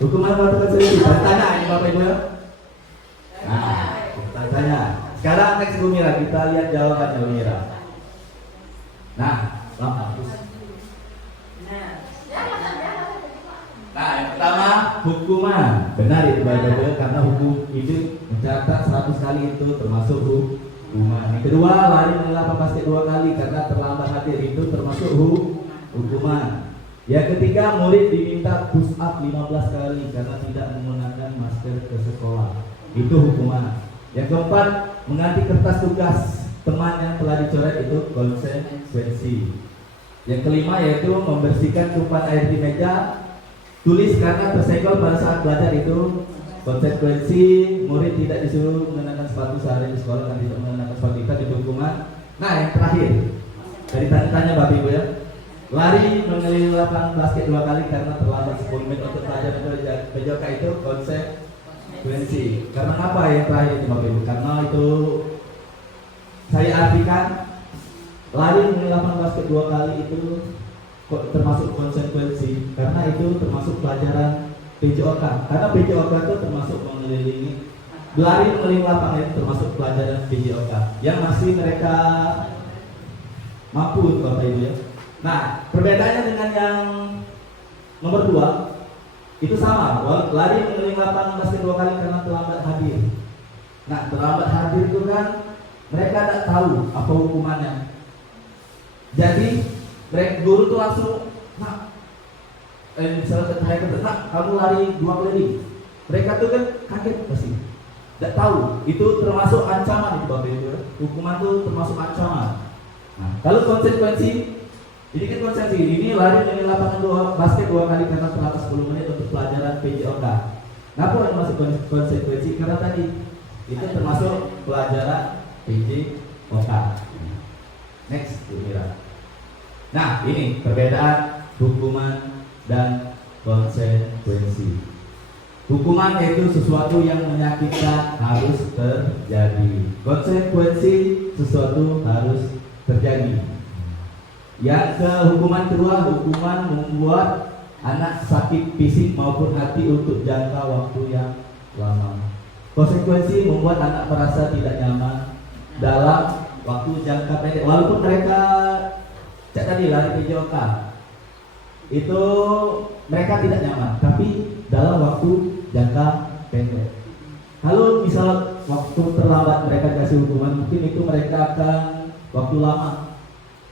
Hukuman atau konsekuensi? Tanya ini Bapak Ibu. Nah, tanya. Sekarang next Bu Mira, kita lihat jawabannya Bu Mira. Nah, yang pertama hukuman. Benar itu Bapak Ibu, karena hukum itu mencatat 100 kali itu termasuk hukuman. Yang kedua, lari mengelapan basket 2 kali karena terlambat hadir, itu termasuk hukuman. Yang ketiga, murid diminta push up 15 kali karena tidak menggunakan masker ke sekolah. Itu hukuman. Yang keempat, mengganti kertas tugas teman yang telah dicoret, itu konsekuensi. Yang kelima yaitu membersihkan tumpahan air di meja tulis karena tersenggol pada saat belajar, itu konsekuensi. Murid tidak disuruh mengenakan sepatu sehari di sekolah dan tidak mengenakan sepatu hitam, itu hukuman. Nah, yang terakhir dari tanya Bapak Ibu ya, lari mengelilingi lapangan basket 2 kali karena terlambat 10 menit untuk belajar PJOK, itu konsekuensi. Karena apa yang terakhir itu Bapak Ibu? Karena itu saya artikan lari mengelilingi lapangan basket 2 kali itu termasuk konsekuensi, karena itu termasuk pelajaran PJOK. Karena PJOK itu termasuk mengelilingi, lari mengelilingi lapangan itu termasuk pelajaran PJOK yang masih mereka mampu Bapak Ibu ya. Nah, perbedaannya dengan yang nomor 2 itu sama, lari mengelilingi lapangan basket 2 kali karena terlambat hadir. Nah, terlambat hadir itu kan mereka tidak tahu apa hukumannya. Jadi mereka guru tuh langsung, misalnya saya kata, kamu lari 2 kali. Mereka tuh kan kaget pasti, tidak tahu. Itu termasuk ancaman itu Bapak Ibu. Hukuman itu termasuk ancaman. Nah, kalau konsekuensi, ini kan konsekuensi ini lari dari lapangan basket 2 kali karena terlambat 10 menit untuk pelajaran PJOK. Kenapa yang masuk konsekuensi? Karena tadi itu termasuk pelajaran PJOK. Next, Bu Mira. Nah, ini perbedaan hukuman dan konsekuensi. Hukuman yaitu sesuatu yang menyakitkan harus terjadi. Konsekuensi sesuatu harus terjadi. Yang ke hukuman kedua, hukuman membuat anak sakit fisik maupun hati untuk jangka waktu yang lama. Konsekuensi membuat anak merasa tidak nyaman dalam waktu jangka pendek. Walaupun mereka cak tadi lari PJOK, itu mereka tidak nyaman, tapi dalam waktu jangka pendek. Kalau misal waktu terlambat mereka kasih hukuman, mungkin itu mereka akan waktu lama,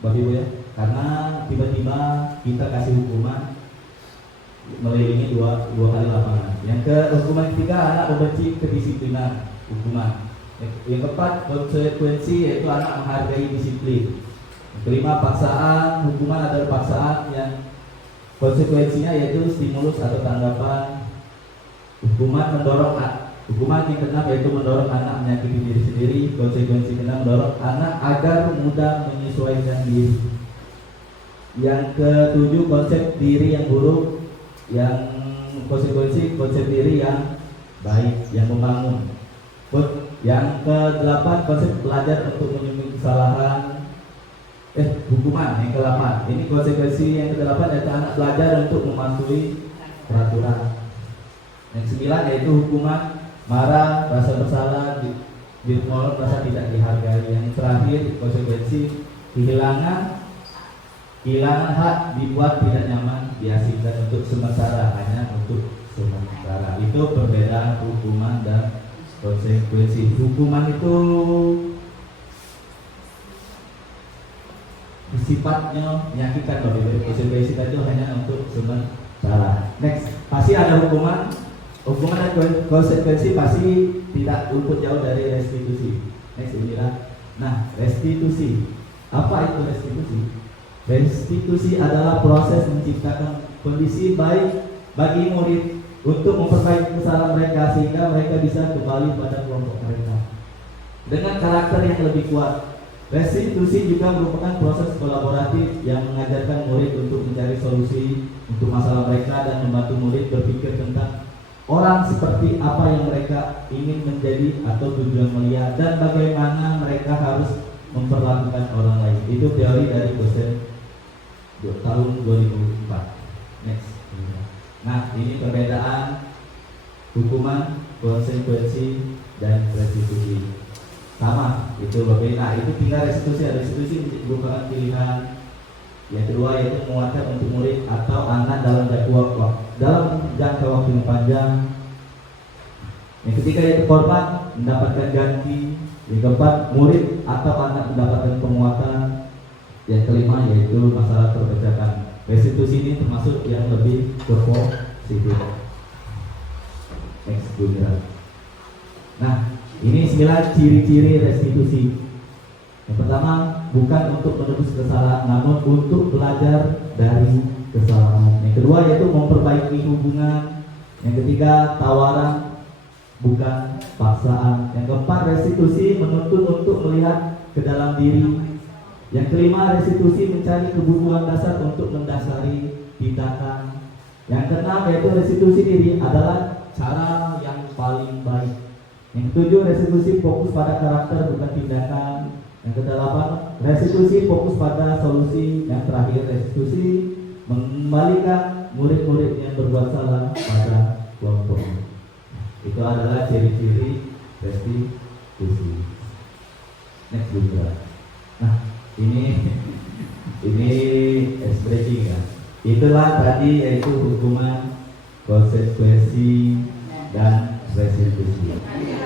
Bapak Ibu ya, karena tiba-tiba kita kasih hukuman melilingi dua kali lapangan. Yang hukuman ketiga, anak membenci kedisiplinan hukuman. Yang keempat, konsekuensi, yaitu anak menghargai disiplin. Yang kelima, paksaan. Hukuman adalah paksaan yang konsekuensinya yaitu stimulus atau tanggapan. Hukuman yang keenam yaitu mendorong anak menyakiti diri sendiri. Konsekuensi keenam, mendorong anak agar mudah menyesuaikan diri. Yang ketujuh, konsep diri yang buruk. Yang konsekuensi konsep diri yang baik, yang membangun. Yang ke-8, konsep belajar untuk menyembuhkan kesalahan. Hukuman yang ke-8. Ini konsekuensi yang ke-8 yaitu anak belajar untuk mematuhi peraturan. Yang 9 yaitu hukuman marah, rasa bersalah, dirmoral, rasa tidak dihargai. Yang terakhir konsekuensi kehilangan hak, dibuat tidak nyaman, diasingkan untuk sementara, hanya untuk sementara. Itu perbedaan hukuman dan konsekuensi. Hukuman itu sifatnya menyakitkan, konsekuensi itu hanya untuk sementara. Next, pasti ada hukuman dan konsekuensi pasti tidak luput jauh dari restitusi. Next, inilah. Nah, restitusi. Apa itu restitusi? Restitusi adalah proses menciptakan kondisi baik bagi murid untuk memperbaiki kesalahan mereka sehingga mereka bisa kembali pada kelompok mereka dengan karakter yang lebih kuat. Restitusi juga merupakan proses kolaboratif yang mengajarkan murid untuk mencari solusi untuk masalah mereka dan membantu murid berpikir tentang orang seperti apa yang mereka ingin menjadi atau tujuan mulia dan bagaimana mereka harus memperlakukan orang lain. Itu teori dari dosen tahun 2004. Next. Nah, ini perbedaan hukuman, konsekuensi, dan restitusi. Sama, itu berbeda. Nah, itu tinggal restitusi. Restitusi merupakan pilihan. Yang kedua yaitu menguatkan untuk murid atau anak dalam jangka waktu yang panjang. Yang ketiga yaitu korban mendapatkan ganti. Yang keempat, murid atau anak mendapatkan penguatan. Yang kelima yaitu masalah perpecahan. Restitusi ini termasuk yang lebih positif. Nah, ini 9 ciri-ciri restitusi. Yang pertama, bukan untuk menebus kesalahan, namun untuk belajar dari kesalahan. Yang kedua yaitu memperbaiki hubungan. Yang ketiga, tawaran bukan paksaan. Yang keempat, restitusi menuntut untuk melihat ke dalam diri. Yang kelima, restitusi mencari kebutuhan dasar untuk mendasari tindakan. Yang keenam yaitu restitusi diri adalah cara yang paling baik. Yang ketujuh, restitusi fokus pada karakter bukan tindakan. Yang kedelapan, restitusi fokus pada solusi. Yang terakhir, restitusi mengembalikan murid-murid yang berbuat salah pada kelompok. Itu adalah ciri-ciri restitusi. Next juga. Nah, ini ekspresi kan. Itulah tadi yaitu hukuman, konsekuensi, dan restitusi. Ini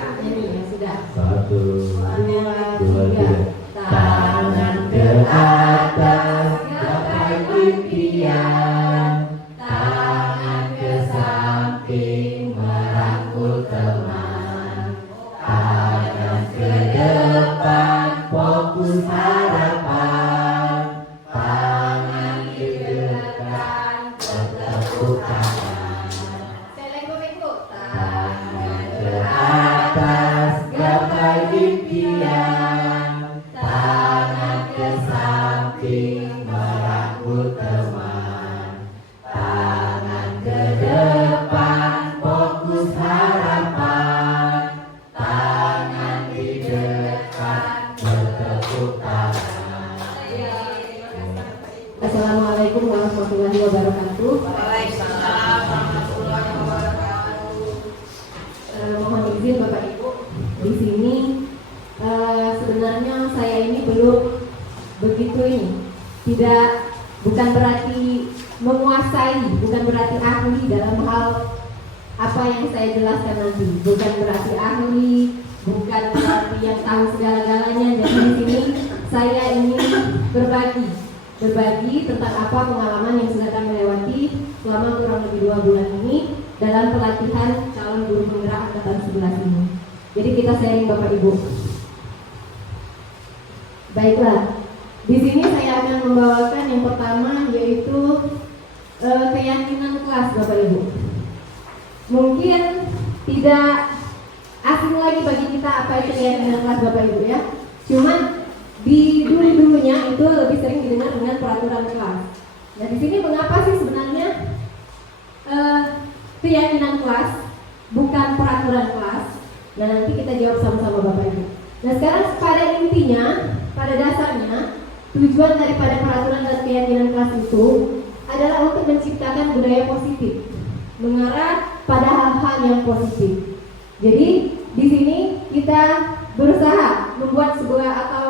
ya sudah. 1, 2, 3. Tangan ke atas, gapai impian. Tangan ke samping, merangkul teman. Tangan ke depan, fokus harapan. Tangan ke depan, bertepuk tangan. Tangan ke atas, gapai impian. Tangan ke samping, merangkul teman. Tangan ke depan, fokus harapan. Tangan di depan, bertepuk tangan. Assalamualaikum warahmatullahi wabarakatuh. Waalaikumsalam. dalam hal apa yang saya jelaskan nanti. Bukan berarti ahli, bukan berarti yang tahu segala-galanya. Jadi di sini saya ingin berbagi tentang apa pengalaman yang sudah kami lewati selama kurang lebih 2 bulan ini dalam pelatihan calon guru penggerak angkatan 11 ini. Jadi kita sharing Bapak Ibu. Baiklah, di sini saya akan membawakan yang pertama yaitu keyakinan kelas Bapak Ibu. Mungkin tidak asing lagi bagi kita apa itu keyakinan kelas Bapak Ibu ya. Cuman di dulu-dulunya itu lebih sering didengar dengan peraturan kelas. Nah di sini mengapa sih sebenarnya keyakinan kelas bukan peraturan kelas? Nah nanti kita jawab sama-sama Bapak Ibu. Nah sekarang pada intinya, pada dasarnya tujuan daripada peraturan dan keyakinan kelas itu adalah untuk menciptakan budaya positif, mengarah pada hal-hal yang positif. Jadi di sini kita berusaha membuat sebuah atau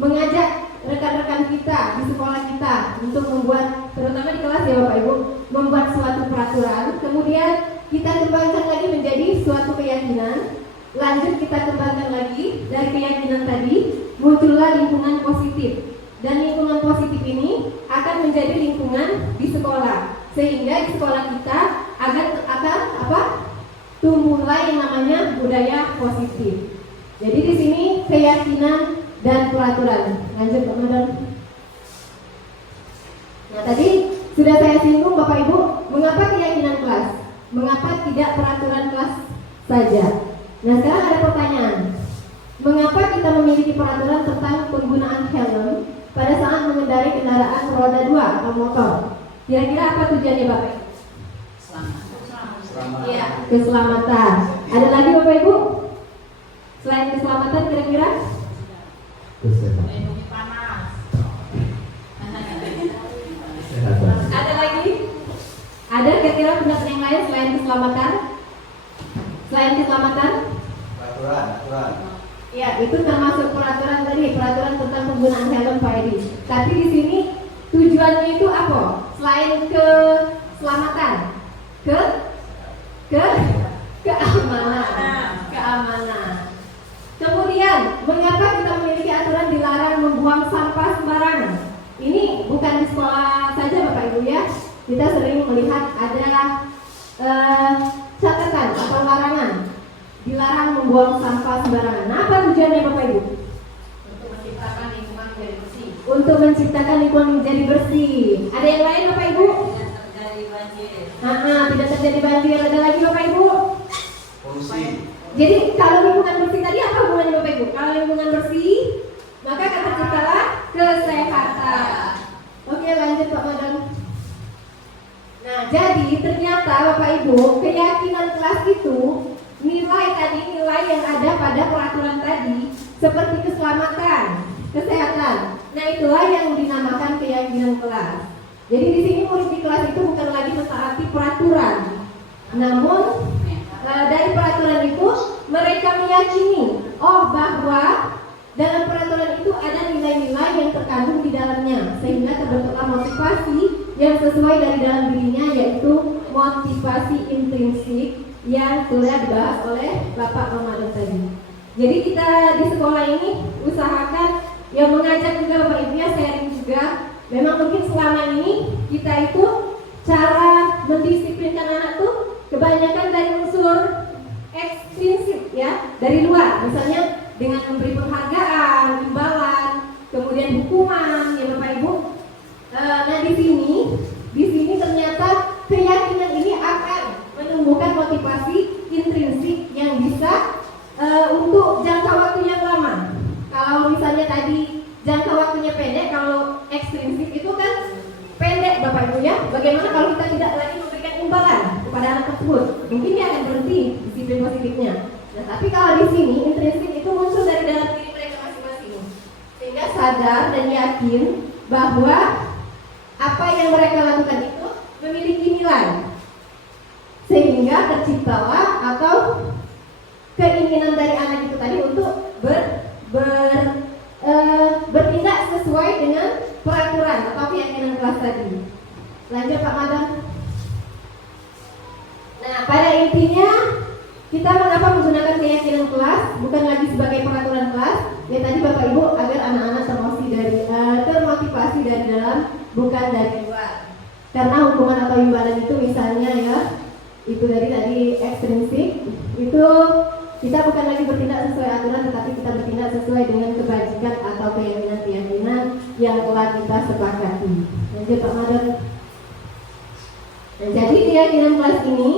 mengajak rekan-rekan kita di sekolah kita untuk membuat, terutama di kelas ya Bapak Ibu, membuat suatu peraturan, kemudian kita kembangkan lagi menjadi suatu keyakinan, lanjut kita kembangkan lagi dari keyakinan tadi, muncullah lingkungan positif, dan lingkungan positif ini akan menjadi lingkungan di sekolah, sehingga di sekolah kita akan tumbuhlah yang namanya budaya positif. Jadi di sini keyakinan dan peraturan. Lanjut Pak Madam. Nah tadi sudah saya singgung Bapak Ibu, mengapa keyakinan kelas? Mengapa tidak peraturan kelas saja? Nah sekarang ada pertanyaan, mengapa kita memiliki peraturan tentang penggunaan helm pada saat mengendarai kendaraan roda 2 atau motor? Kira-kira apa tujuannya Bapak Ibu? Iya, keselamatan. Ada lagi Bapak Ibu? Selain keselamatan kira-kira? Kesehatan. Ada lagi? Ada kira-kira pendapat yang lain selain keselamatan? Selain keselamatan? Peraturan. Ya, itu termasuk peraturan tadi, peraturan tentang penggunaan helm Pak Edi. Tapi di sini tujuannya itu apa? Selain keselamatan, keamanan. Kemudian, mengapa kita memiliki aturan dilarang membuang sampah sembarangan? Ini bukan di sekolah saja Bapak Ibu ya. Kita sering melihat ada catatan atau larangan dilarang membuang sampah sembarangan. Nah, apa tujuannya Bapak Ibu? Untuk menciptakan lingkungan menjadi bersih. Untuk menciptakan lingkungan menjadi bersih. Ada yang lain Bapak Ibu? Tidak terjadi banjir. Tidak terjadi banjir. Ada lagi Bapak Ibu? Polusi. Jadi kalau lingkungan bersih tadi apa hubungannya Bapak Ibu? Kalau lingkungan bersih, maka kata terciptalah kesehatan. Oke, lanjut Pak Madam. Nah, jadi ternyata Bapak Ibu, keyakinan kelas itu nilai yang ada pada peraturan tadi seperti keselamatan, kesehatan. Nah, itulah yang dinamakan keyakinan kelas. Jadi di sini murid di kelas itu bukan lagi mentaati peraturan, namun dari peraturan itu mereka meyakini bahwa dalam peraturan itu ada nilai-nilai yang terkandung di dalamnya, sehingga terbentuklah motivasi yang sesuai dari dalam dirinya, yaitu motivasi intrinsik yang sudah dibahas oleh Bapak Ramadan tadi. Jadi kita di sekolah ini usahakan yang mengajak juga Bapak Ibu ya, sharing juga. Memang mungkin selama ini kita itu cara mendisiplinkan anak tuh kebanyakan dari unsur ekstrinsik ya, dari luar, misalnya dengan memberi penghargaan, imbalan, kemudian hukuman ya Bapak Ibu. Nah di sini ternyata keyakinan ini akan menumbuhkan motivasi intrinsik yang bisa untuk jangka waktu yang lama. Kalau misalnya tadi jangka waktunya pendek, kalau ekstrinsik itu kan pendek Bapak Ibu ya. Bagaimana kalau kita tidak lagi memberikan imbalan kepada anak tersebut? Mungkin dia akan berhenti disiplin positifnya. Nah, tapi kalau di sini intrinsik itu muncul dari dalam diri mereka masing-masing, sehingga sadar dan yakin bahwa apa yang mereka lakukan itu memiliki nilai, sehingga terciptalah atau keinginan dari anak itu tadi untuk bertindak sesuai dengan peraturan atau keyakinan kelas tadi. Lanjut Pak Madam. Nah, pada intinya kita mengapa menggunakan keyakinan kelas bukan lagi sebagai peraturan kelas, ya tadi Bapak Ibu agar anak-anak termotivasi dari dalam bukan dari luar. Karena hukuman atau imbalan itu misalnya ya, itu dari tadi ekstrinsik, itu kita bukan lagi bertindak sesuai aturan, tetapi kita bertindak sesuai dengan kebajikan atau keyakinan-keyakinan yang telah kita sepakati. Lanjut Pak Madon. Nah, jadi keyakinan kelas ini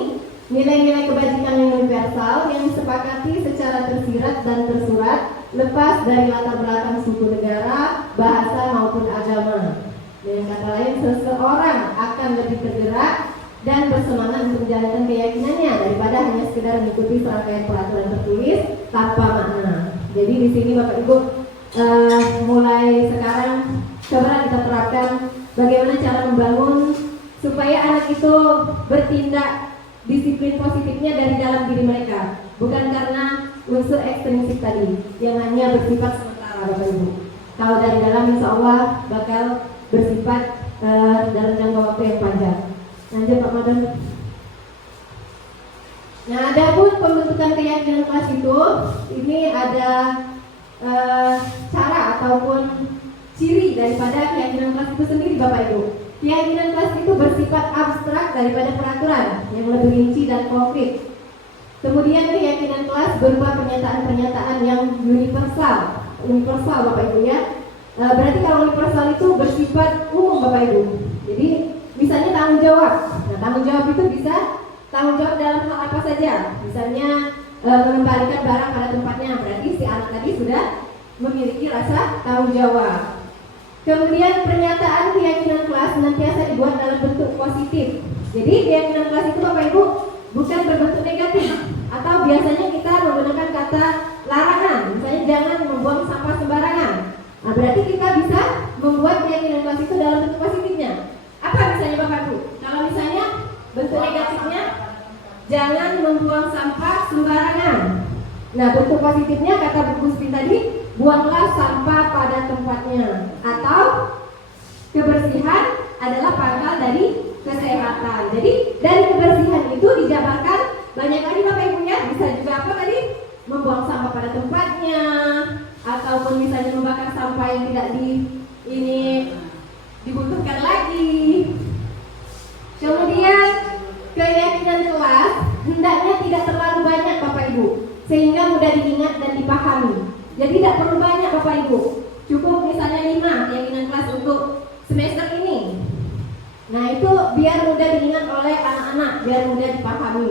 nilai-nilai kebajikan yang universal yang disepakati secara tersirat dan tersurat lepas dari latar belakang suku negara, bahasa maupun agama. Dengan kata lain, seseorang akan lebih tergerak dan bersemangat untuk menjalankan keyakinannya daripada hanya sekedar mengikuti serangkaian peraturan tertulis tanpa makna. Jadi di sini Bapak Ibu mulai sekarang coba kita terapkan bagaimana cara membangun supaya anak itu bertindak disiplin positifnya dari dalam diri mereka, bukan karena unsur ekstrinsik tadi yang hanya bersifat sementara Bapak Ibu. Kalau dari dalam insya Allah bakal bersifat dalam jangka waktu yang panjang. Lanjut Pak Madon. Nah, adapun pembentukan keyakinan kelas itu, ini ada cara ataupun ciri daripada keyakinan kelas itu sendiri Bapak Ibu. Keyakinan kelas itu bersifat abstrak daripada peraturan yang lebih rinci dan konkret. Kemudian keyakinan kelas berupa pernyataan-pernyataan yang universal Bapak Ibu ya. Berarti kalau universal itu bersifat umum Bapak Ibu. Jadi misalnya tanggung jawab. Nah, tanggung jawab itu bisa tanggung jawab dalam hal apa saja. Misalnya mengembalikan barang pada tempatnya. Berarti si anak tadi sudah memiliki rasa tanggung jawab. Kemudian pernyataan keyakinan kelas senantiasa dibuat dalam bentuk positif. Jadi keyakinan kelas itu Bapak Ibu bukan berbentuk negatif. Atau biasanya kita menggunakan kata larangan. Misalnya jangan membuang sampah sembarangan. Nah, berarti kita bisa membuat keyakinan kelas itu dalam bentuk positifnya. Apa misalnya Bapak Ibu? Kalau misalnya bentuk negatifnya jangan membuang sampah sembarangan. Nah, bentuk positifnya kata Bu Gusti tadi, buanglah sampah pada tempatnya. Atau kebersihan adalah pangkal dari kesehatan. Jadi dari kebersihan itu dijabarkan banyak lagi Bapak Ibu ya. Bisa juga apa tadi? Membuang sampah pada tempatnya, ataupun misalnya membakar sampah yang tidak dibutuhkan lagi. Kemudian keyakinan kelas hendaknya tidak terlalu banyak Bapak Ibu, sehingga mudah diingat dan dipahami. Jadi tidak perlu banyak Bapak Ibu, cukup misalnya 5 keyakinan kelas untuk semester ini. Nah itu biar mudah diingat oleh anak-anak, biar mudah dipahami.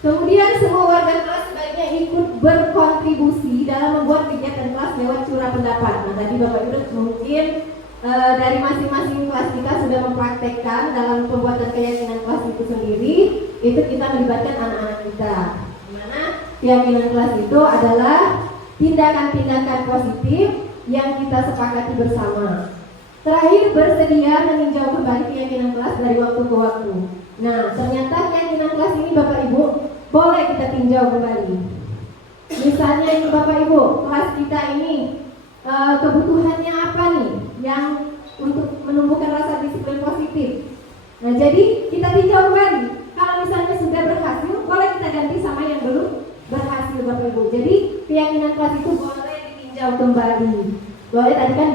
Kemudian semua warga kelas sebaiknya ikut berkontribusi dalam membuat kegiatan kelas lewat curah pendapat. Nah tadi Bapak Ibu mungkin dari masing-masing kelas kita sudah mempraktekkan dalam pembuatan keyakinan kelas itu sendiri. Itu kita melibatkan anak-anak kita. Dimana keyakinan kelas itu adalah tindakan-tindakan positif yang kita sepakati bersama. Terakhir, bersedia meninjau kembali keyakinan kelas dari waktu ke waktu. Nah, ternyata keyakinan kelas ini Bapak Ibu boleh kita tinjau kembali. Misalnya ini Bapak Ibu, kelas kita ini kebutuhannya apa nih yang untuk menumbuhkan rasa disiplin positif. Nah, jadi kita tinjau kembali. Kalau misalnya sudah berhasil, boleh kita ganti sama yang belum berhasil Bapak Ibu. Jadi keyakinan kelas itu boleh ditinjau kembali. Boleh tadi kan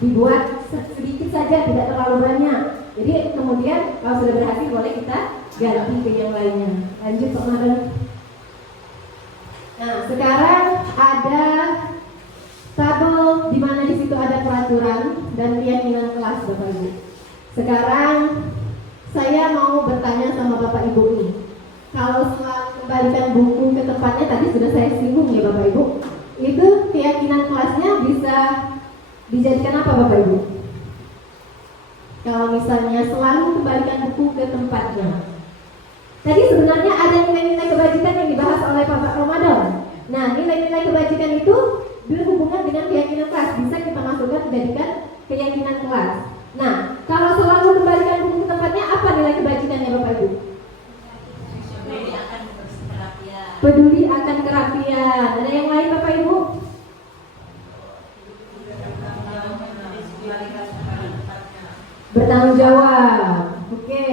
dibuat sedikit saja, tidak terlalu banyak. Jadi kemudian kalau sudah berhasil boleh kita ganti ke yang lainnya. Lanjut Pak Madon. Nah sekarang ada tabel di mana di situ ada peraturan dan keyakinan kelas Bapak Ibu. Sekarang saya mau bertanya sama Bapak Ibu nih. Kalau selalu kembalikan buku ke tempatnya tadi sudah saya singgung ya Bapak Ibu. Itu keyakinan kelasnya bisa dijadikan apa Bapak Ibu? Kalau misalnya selalu kembalikan buku ke tempatnya. Tadi sebenarnya ada nilai-nilai kebajikan yang dibahas oleh Bapak Ramadan. Nah, nilai-nilai kebajikan itu berhubungan dengan keyakinan kelas. Bisa kita masukkan menjadikan keyakinan kelas. Nah, kalau selalu kembalikan buku ke tempatnya, apa nilai kebajikannya Bapak Ibu? Peduli akan kerapian. Ada yang lain Bapak Ibu? Bertanggung jawab. Oke.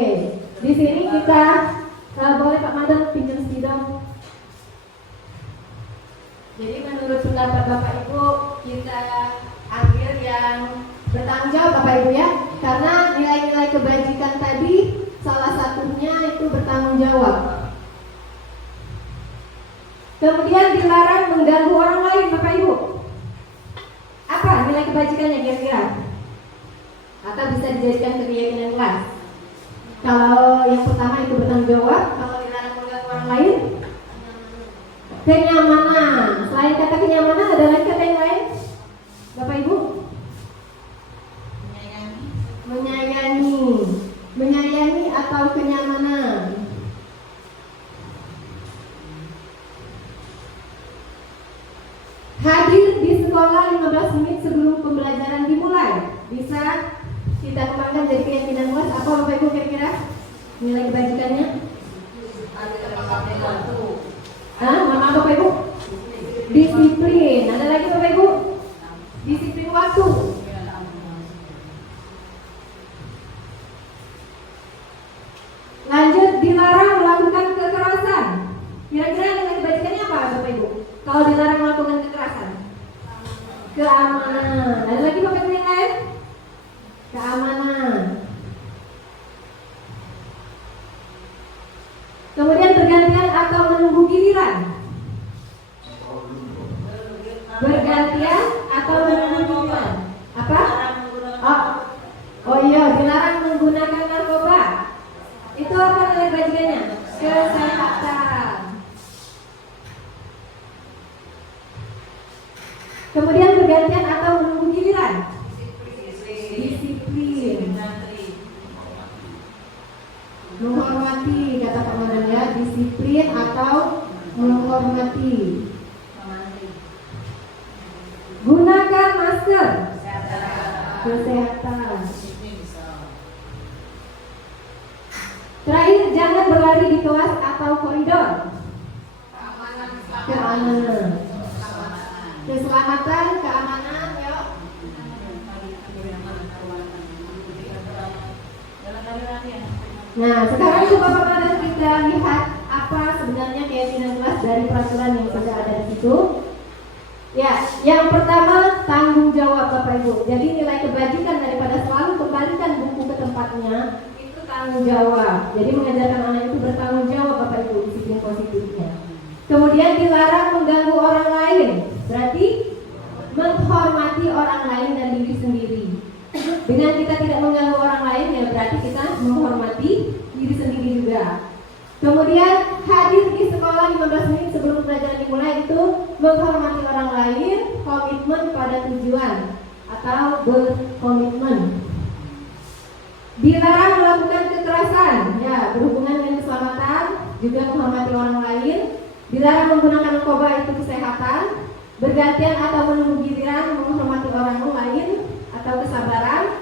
Di sini kita Boleh Pak Madam pinjam spidol. Jadi menurut pendapat Bapak Ibu, kita ambil yang bertanggung jawab Bapak Ibu ya. Karena nilai-nilai kebajikan tadi salah satunya itu bertanggung jawab. Kemudian dilarang mengganggu orang lain Bapak Ibu. Apa nilai kebajikannya kira-kira? Atau bisa dijadikan keyakinan kelas? Kalau yang pertama itu bertanggung jawab, kalau dilarang mengganggu orang lain, kenyamanan. Selain kata kenyamanan, ada lagi kata yang lain, Bapak Ibu? Menyayangi. Menyayangi atau kenyamanan. Hadir di sekolah 15 menit sebelum pembelajaran dimulai. Bisa kita kembangkan jadi keyakinan luas. Apa Bapak Ibu kira-kira nilai kebajikannya? Nama Bapak Ibu? Disiplin. Ada lagi Bapak Ibu? Disiplin waktu. Lanjut, dilarang melakukan kekerasan. Kira-kira nilai kebajikannya apa Bapak Ibu? Kalau dilarang melakukan kekerasan? Keamanan. Ada lagi Bapak Ibu yang lain? Keamanan. Kemudian bergantian atau menunggu giliran. Bergantian atau menunggu giliran. Apa? Oh iya, dilarang menggunakan narkoba. Itu apa nilai kebajikannya? Kesehatan. Kemudian bergantian atau menunggu giliran. Disiplin. Menghormati, kata Pak Madam ya, disiplin atau menghormati. Gunakan masker. Kesehatan. Terakhir, jangan berlari di kelas atau koridor. Keamanan. Keselamatan, keamanan, yuk. Nah, sekarang coba Bapak dan kita lihat apa sebenarnya keyakinan kelas dari peraturan yang sudah ada di situ. Ya, yang pertama tanggung jawab Bapak Ibu. Jadi nilai kebajikan daripada selalu kembalikan buku ke tempatnya itu tanggung jawab. Jadi mengajarkan anak itu bertanggung jawab Bapak Ibu, disiplin positifnya. Kemudian dilarang mengganggu orang lain. Berarti menghormati orang lain dan diri sendiri. Dengan kita tidak mengganggu orang lain, ya berarti kita menghormati diri sendiri juga. Kemudian hadir di sekolah 15 menit sebelum pelajaran dimulai itu menghormati orang lain, komitmen pada tujuan atau berkomitmen. Dilarang melakukan kekerasan, ya berhubungan dengan keselamatan, juga menghormati orang lain. Dilarang menggunakan narkoba, itu kesehatan. Bergantian atau menunggu giliran, menghormati orang lain atau kesabaran.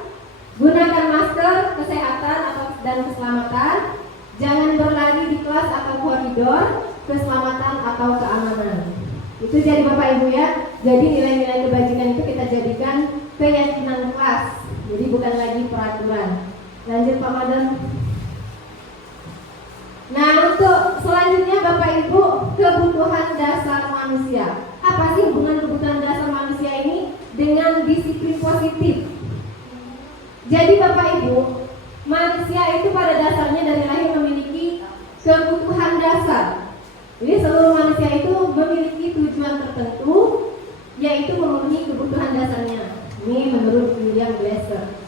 Gunakan masker, kesehatan dan keselamatan. Jangan berlari di kelas atau koridor, keselamatan atau keamanan. Itu jadi Bapak Ibu ya. Jadi nilai-nilai kebajikan itu kita jadikan keyakinan kelas. Jadi bukan lagi peraturan. Lanjut Pak Madam. Nah, untuk selanjutnya Bapak Ibu, kebutuhan dasar manusia. Apa sih hubungan kebutuhan dasar manusia ini dengan disiplin positif? Jadi Bapak Ibu, manusia itu pada dasarnya dari lahir memiliki kebutuhan dasar. Jadi seluruh manusia itu memiliki tujuan tertentu, yaitu memenuhi kebutuhan dasarnya. Ini menurut William Glasser.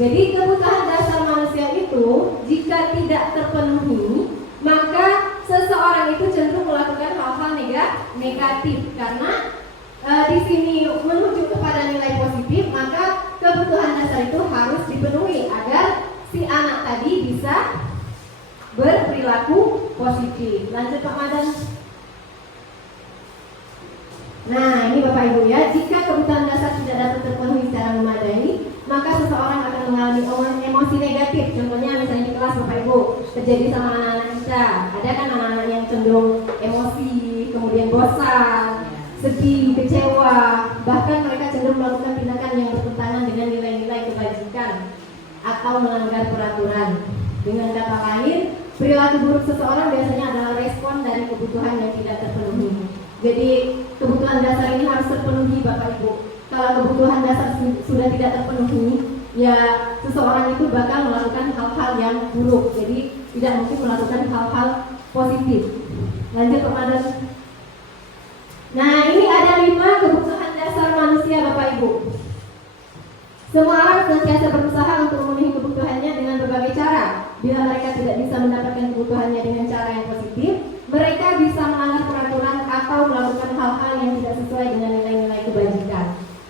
Jadi kebutuhan dasar manusia itu jika tidak terpenuhi, maka seseorang itu cenderung melakukan hal-hal negatif. Karena di sini menuju kepada nilai positif, maka kebutuhan dasar itu harus dipenuhi agar si anak tadi bisa berperilaku positif. Lanjut Pak Madam. Nah, ini Bapak Ibu ya, jika kebutuhan dasar tidak dapat terpenuhi secara memadai, maka seseorang akan mengalami emosi negatif. Contohnya misalnya di kelas Bapak Ibu terjadi sama anak-anak kita. Ada kan anak-anak yang cenderung emosi, kemudian bosan, sedih, kecewa, bahkan mereka cenderung melakukan tindakan yang bertentangan dengan nilai-nilai kebajikan atau melanggar peraturan. Dengan kata lain, perilaku buruk seseorang biasanya adalah respon dari kebutuhan yang tidak terpenuhi. Jadi kebutuhan dasar ini harus terpenuhi Bapak Ibu. Kalau kebutuhan dasar sudah tidak terpenuhi, ya seseorang itu bakal melakukan hal-hal yang buruk. Jadi tidak mungkin melakukan hal-hal positif. Lanjut Pak Madan. Nah, ini ada 5 kebutuhan dasar manusia Bapak Ibu. Semua orang senantiasa berusaha untuk memenuhi kebutuhannya dengan berbagai cara. Bila mereka tidak bisa mendapatkan kebutuhannya dengan cara yang positif, mereka bisa melanggar peraturan atau melakukan hal-hal yang tidak sesuai dengan nilai-nilai kebajikan.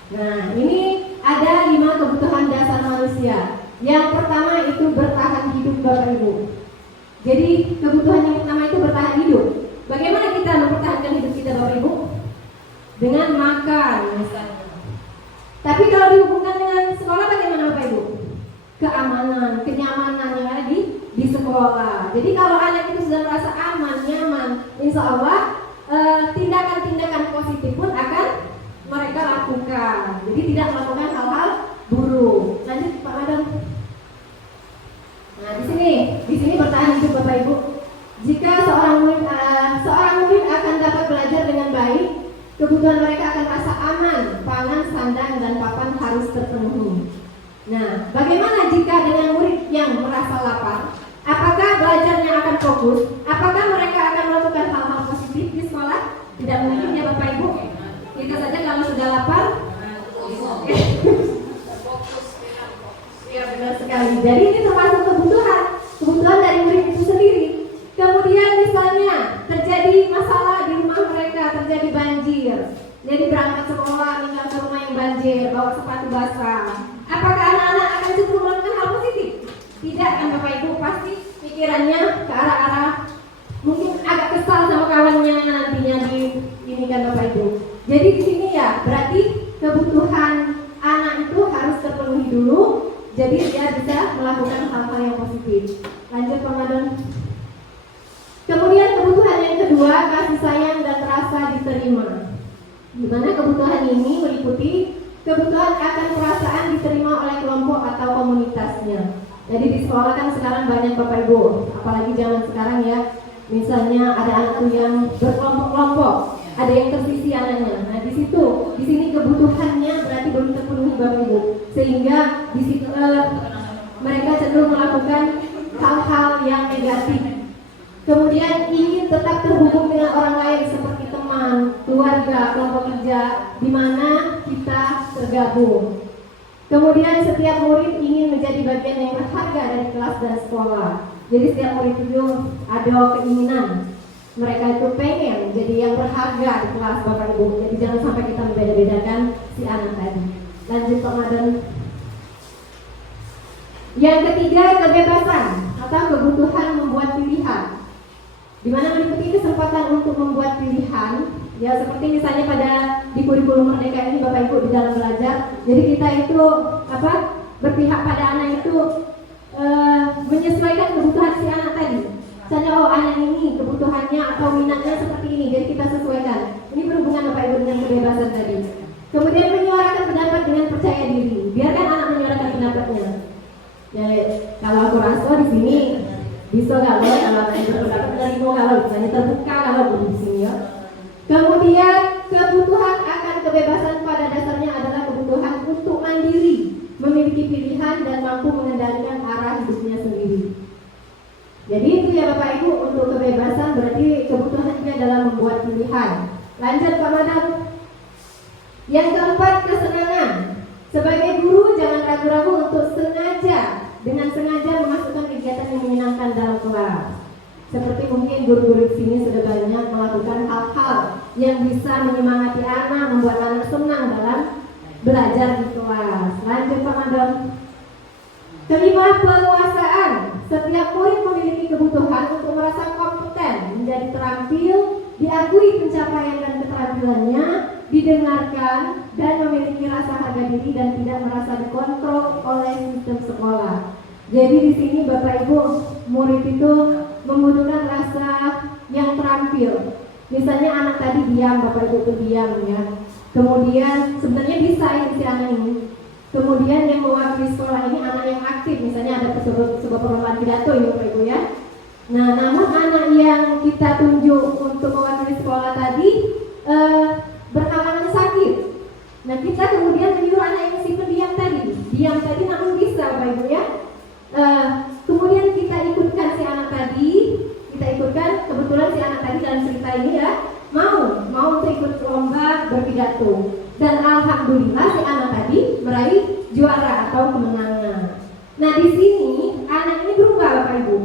Nah, ini ada 5 kebutuhan dasar manusia. Yang pertama itu bertahan hidup Bapak Ibu. Jadi kebutuhan yang pertama itu bertahan hidup. Bagaimana kita mempertahankan hidup kita Bapak Ibu? Dengan makan misalnya. Tapi kalau dihubungkan dengan sekolah bagaimana Bapak Ibu? Keamanan, kenyamanan yang ada di sekolah. Jadi kalau anak itu sudah merasa aman, nyaman, insya Allah tindakan-tindakan positif pun akan mereka lakukan. Jadi tidak melakukan hal-hal buruk. Lanjut Pak Madam. Nah di sini bertahan hidup Bapak Ibu. Jika seorang murid akan dapat belajar dengan baik, kebutuhan mereka akan rasa aman, pangan, sandang, dan papan harus terpenuhi. Nah, bagaimana jika dengan murid yang merasa lapar? Apakah belajarnya akan fokus? Apakah mereka akan melakukan hal-hal positif di sekolah? Tidak mungkin ya Bapak Ibu. Itu saja kalau sudah lapar. Ya benar sekali. Jadi ini termasuk kebutuhan dari murid itu sendiri. Kemudian misalnya terjadi masalah di rumah mereka, terjadi banjir. Jadi berangkat sekolah, tinggal ke rumah yang banjir, bawa sepatu basah. Apakah anak-anak akan cenderung melakukan hal positif? Tidak kan Bapak Ibu, pasti pikirannya ke arah-arah mungkin agak kesal sama kawannya nantinya ini kan Bapak Ibu. Jadi di sini ya berarti kebutuhan anak itu harus terpenuhi dulu. Jadi dia bisa melakukan hal-hal yang positif. Lanjut Pak Madon. Kemudian kebutuhan yang kedua, kasih sayang dan rasa diterima. Di mana kebutuhan ini meliputi kebutuhan akan perasaan diterima oleh kelompok atau komunitasnya. Jadi di sekolah kan sekarang banyak Bapak Ibu, apalagi zaman sekarang ya. Misalnya ada anak tuh yang berkelompok-kelompok, ada yang tersisi anaknya. Nah di sini kebutuhannya berarti belum terpenuhi Bapak Ibu, sehingga di situ mereka cenderung melakukan hal-hal yang negatif. Kemudian ingin tetap terhubung dengan orang lain seperti teman, keluarga, kelompok kerja, di mana kita tergabung. Kemudian setiap murid ingin menjadi bagian yang berharga dari kelas dan sekolah. Jadi setiap murid itu ada keinginan, mereka itu pengen jadi yang berharga di kelas Bapak Ibu. Jadi jangan sampai kita membeda-bedakan si anak tadi. Lanjut Pak Madan. Yang ketiga, kebebasan atau kebutuhan membuat pilihan. Di mana meliputi kesempatan untuk membuat pilihan, ya seperti misalnya di kurikulum Merdeka ini Bapak Ibu di dalam belajar. Jadi kita itu berpihak pada anak itu menyesuaikan kebutuhan si anak tadi. Misalnya anak ini kebutuhannya atau minatnya seperti ini, jadi kita sesuaikan. Ini berhubungan Bapak Ibu dengan kebebasan tadi. Kemudian menyuarakan pendapat dengan percaya diri. Biarkan anak menyuarakan pendapatnya. Ya, kalau aku rasa di sini bisa kalau berpendapat menerima, kalau misalnya terbuka kalau di sini ya. Kemudian kebutuhan akan kebebasan pada dasarnya adalah kebutuhan untuk mandiri, memiliki pilihan dan mampu mengendalikan arah hidupnya sendiri. Jadi itu ya Bapak Ibu, untuk kebebasan berarti kebutuhannya adalah membuat pilihan. Lanjut Pak Madam. Yang keempat, kesenangan. Sebagai guru jangan ragu-ragu untuk dengan sengaja memasukkan kegiatan yang menyenangkan dalam kelas. Seperti mungkin guru-guru di sini sudah banyak melakukan hal-hal yang bisa menyemangati anak, membuat anak senang dalam belajar di kelas. Lanjut Pak Madam. Kelima, penguasaan. Setiap murid memiliki kebutuhan untuk merasa kompeten, menjadi terampil, diakui pencapaian dan keterampilannya, didengarkan, dan memiliki rasa harga diri dan tidak merasa dikontrol oleh sistem sekolah. Jadi di sini Bapak Ibu, murid itu membutuhkan rasa yang terampil. Misalnya anak tadi diam, Bapak Ibu itu diam ya. Kemudian sebenarnya bisa ini si anak ini. Kemudian yang mewakili sekolah ini anak yang aktif, misalnya ada sebuah perlombaan pidato ya Bapak Ibu ya. Nah, namun anak yang kita tunjuk untuk mewakili sekolah tadi berhalangan sakit. Nah, kita kemudian menyuruh anak yang si pendiam tadi namun bisa, Bapak Ibu ya. Kemudian kita ikutkan si anak tadi, kebetulan si anak tadi dalam cerita ini ya mau untuk ikut lomba berpidato, dan alhamdulillah si anak tadi meraih juara atau kemenangan. Nah, di sini anak ini berubah, Bapak Ibu.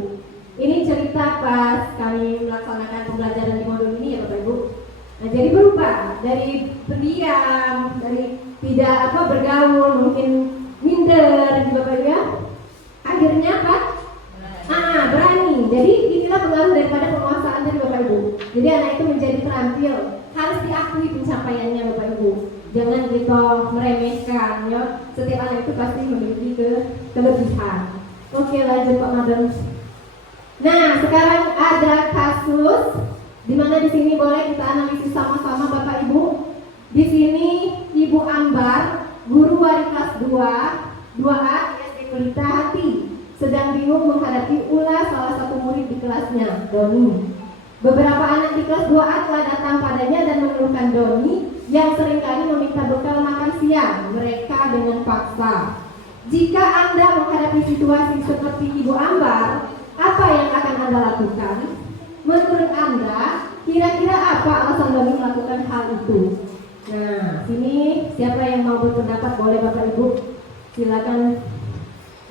Ini cerita pas kami melaksanakan pembelajaran di modul ini ya, Bapak Ibu. Nah, jadi berubah dari pendiam, dari tidak bergaul, mungkin minder gitu, Bapak Ibu ya. Akhirnya apa? Berani. Jadi inilah pengaruh daripada penguasaan dari Bapak Ibu. Jadi anak itu menjadi terampil, harus diakui pencapaiannya, Bapak Ibu. Jangan kita meremehkan ya. Setiap anak itu pasti memiliki kelebihan. Oke, lanjut Pak Madam. Nah, sekarang ada kasus di mana di sini boleh kita analisis sama-sama Bapak Ibu. Di sini Ibu Ambar, guru wali kelas 2A SD Pelita Hati, sedang bingung menghadapi ulah salah satu murid di kelasnya, Doni. Beberapa anak di kelas 2A telah datang padanya dan mengeluhkan Doni yang seringkali meminta bekal makan siang mereka dengan paksa. Jika Anda menghadapi situasi seperti Ibu Ambar, apa yang akan Anda lakukan? Menurut Anda, kira-kira apa alasan Doni melakukan hal itu? Nah, sini siapa yang mau berpendapat boleh Bapak Ibu silakan.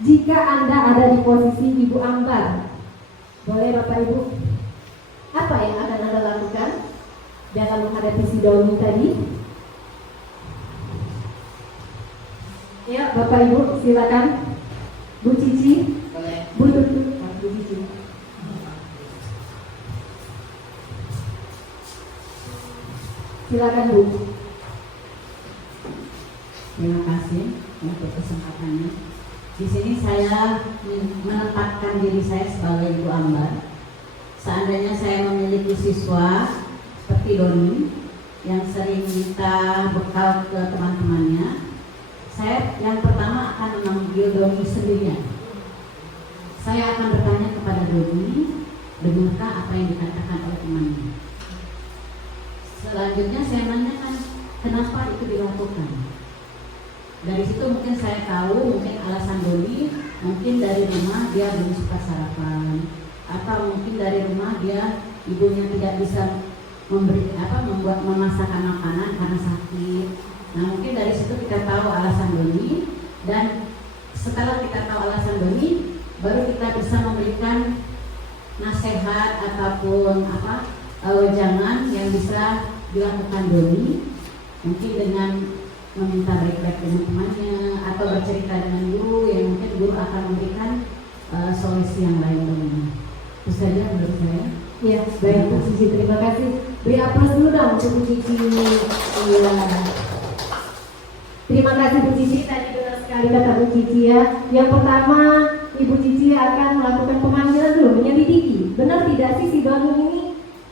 Jika Anda ada di posisi Ibu Ambar, boleh Bapak Ibu, apa yang akan Anda lakukan dalam menghadapi si Doni tadi? Ya, Bapak Ibu silakan. Bu Cici, Bu Tutut, Bu Cici. Silakan Bu. Terima kasih untuk kesempatannya. Di sini saya menempatkan diri saya sebagai Ibu Ambar. Seandainya saya memiliki siswa seperti Doni yang sering minta bekal ke teman-temannya, saya yang pertama akan memanggil Doni sendirian. Saya akan bertanya kepada Doni, benarkah apa yang dikatakan oleh temannya? Selanjutnya saya menanyakan kenapa itu dilakukan. Dari situ mungkin saya tahu mungkin alasan Doni, mungkin dari rumah dia belum suka sarapan, atau mungkin dari rumah dia ibunya tidak bisa membuat memasakkan makanan karena sakit. Nah, mungkin dari situ kita tahu alasan Doni, dan setelah kita tahu alasan Doni, baru kita bisa memberikan nasihat ataupun wejangan yang bisa dilakukan Doni, mungkin dengan meminta break-break dengan temannya atau bercerita dengan guru yang mungkin guru akan memberikan solusi yang lain Doni. Itu saja menurut saya. Ya, baik Bu Cici, terima kasih. Beri aplaus dulu dong untuk Bu Cici. Iya. Terima kasih Bu Cici, tadi benar sekali kata Bu Cici ya. Yang pertama, Ibu Cici akan melakukan pemanggilan dulu, menyelidiki. Benar tidak sih si Doni ini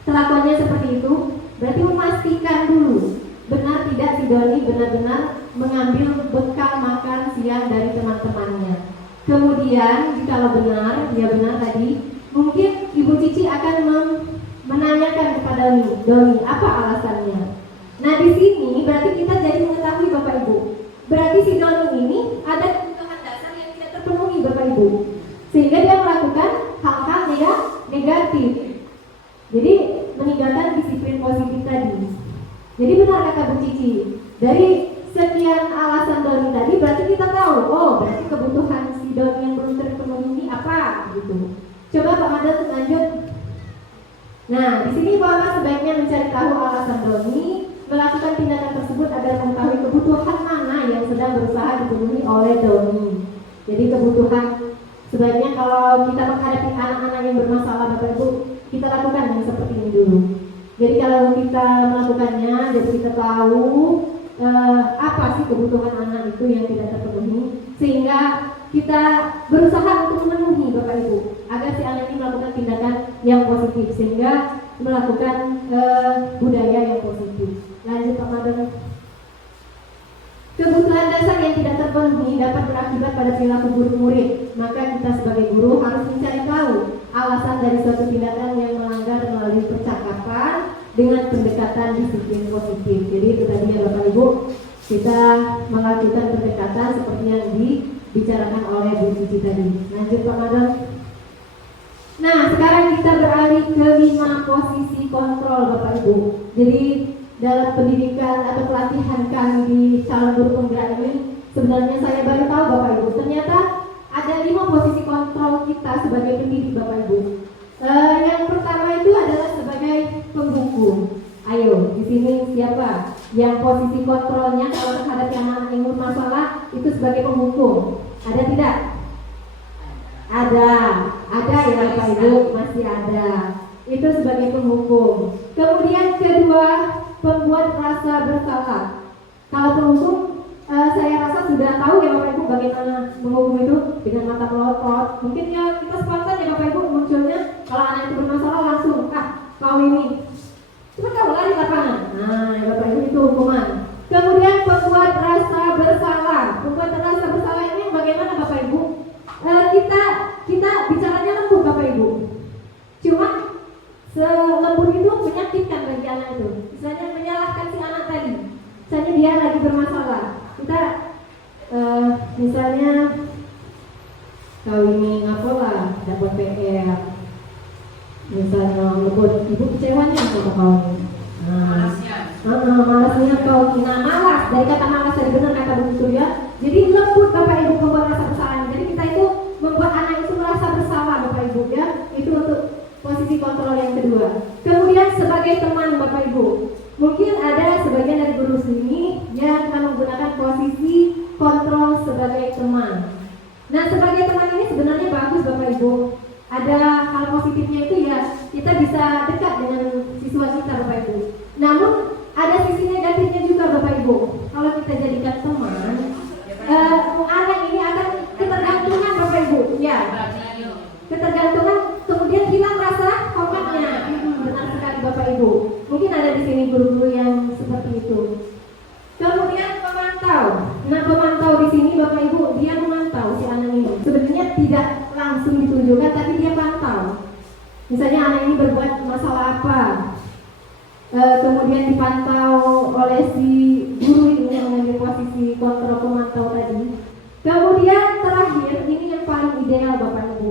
kelakuannya seperti itu? Berarti memastikan dulu benar tidak si Doni benar-benar mengambil bekal makan siang dari teman-temannya. Kemudian jikalau benar, dia benar tadi, mungkin Ibu Cici akan menanyakan kepada Doni apa alasannya. Nah, di sini berarti kita jadi mengetahui Bapak Ibu, berarti si Doni ini ada kebutuhan dasar yang tidak terpenuhi Bapak Ibu, sehingga dia melakukan hal-hal negatif. Jadi meninggalkan disiplin positif tadi. Jadi benar kata Bu Cici, dari sekian alasan Doni tadi berarti kita tahu, oh berarti kebutuhan si Doni yang belum terpenuhi ini apa gitu. Coba Pak Madal lanjut. Nah, di sini Bapak sebaiknya mencari tahu alasan Doni melakukan tindakan tersebut agar mengetahui kebutuhan mana yang sedang berusaha dipenuhi oleh Doni. Jadi kebutuhan sebaiknya kalau kita menghadapi anak-anak yang bermasalah Bapak Ibu, kita lakukan yang seperti ini dulu. Jadi kalau kita melakukannya, jadi kita tahu apa sih kebutuhan anak itu yang tidak terpenuhi, sehingga kita berusaha untuk memenuhi Bapak Ibu agar si anak ini melakukan tindakan yang positif, sehingga melakukan budaya yang positif. Lanjut Pak Madam. Kebutuhan dasar yang tidak terpenuhi dapat berakibat pada perilaku buruk murid. Maka kita sebagai guru harus mencari tahu alasan dari suatu tindakan yang melanggar melalui percakapan dengan pendekatan disiplin positif. Jadi itu tadi ya Bapak Ibu, kita melakukan pendekatan seperti yang dibicarakan oleh Bu Cici tadi. Lanjut Pak Madon. Nah, sekarang kita beralih ke 5 posisi kontrol Bapak Ibu. Jadi dalam pendidikan atau pelatihan kami di calon guru penggerak ini, sebenarnya saya baru tahu Bapak Ibu, ternyata ada 5 posisi kontrol kita sebagai pendidik Bapak Ibu. Yang pertama itu adalah sebagai pembuku. Ayo, di sini siapa yang posisi kontrolnya kalau terhadap yang anak yang bermasalah itu sebagai pembuku? Ada tidak? Ada ya Bapak Ibu, masih ada. Itu sebagai penghukum. Kemudian kedua, pembuat rasa bersalah. Kalau penghukum, saya rasa sudah tahu ya Bapak Ibu bagaimana menghukum itu dengan mata melotot. Mungkin ya kita spontan ya Bapak Ibu munculnya kalau anak itu bermasalah langsung, kau ini, coba kau lari lapangan. Nah ya Bapak Ibu itu hukuman. Kemudian pembuat rasa bersalah. Pembuat rasa bersalah ini bagaimana Bapak Ibu? Kita bicaranya lembut Bapak Ibu. Cuma selembut itu menyakitkan bagi anak itu. Misalnya menyalahkan si anak tadi. Misalnya dia lagi bermasalah. Kita misalnya kau ini ngapalah dapat PR. Misalnya ngebut ibu kecewanya sama kau ini. Malasnya kau. Nah malas, dari kata malas dari benar kata begitu ya. Jadi lembut Bapak Ibu membuat rasa bersalah. Jadi kita itu membuat anak itu merasa bersalah Bapak Ibu ya. Itu untuk posisi kontrol yang kedua. Kemudian sebagai teman Bapak Ibu, mungkin ada sebagian dari guru sini yang akan menggunakan posisi kontrol sebagai teman. Nah sebagai teman ini sebenarnya bagus Bapak Ibu. Ada hal positifnya itu ya, kita bisa dekat dengan siswa kita Bapak Ibu. Namun ada sisi negatifnya juga Bapak Ibu. Kalau kita jadikan teman, anak ini akan ketergantungan Bapak Ibu. Ya, ketergantungan, kemudian hilang rasa hormatnya. Benar sekali Bapak Ibu. Mungkin ada di sini guru-guru yang seperti itu. Kemudian pemantau. Nah pemantau di sini Bapak Ibu, dia memantau si anak ini. Sebenarnya tidak langsung ditunjukkan, tapi dia pantau. Misalnya anak ini berbuat masalah apa, kemudian dipantau oleh si guru ini yang mengambil posisi kontrol pemantau tadi. Kemudian terakhir, ini yang paling ideal Bapak Ibu.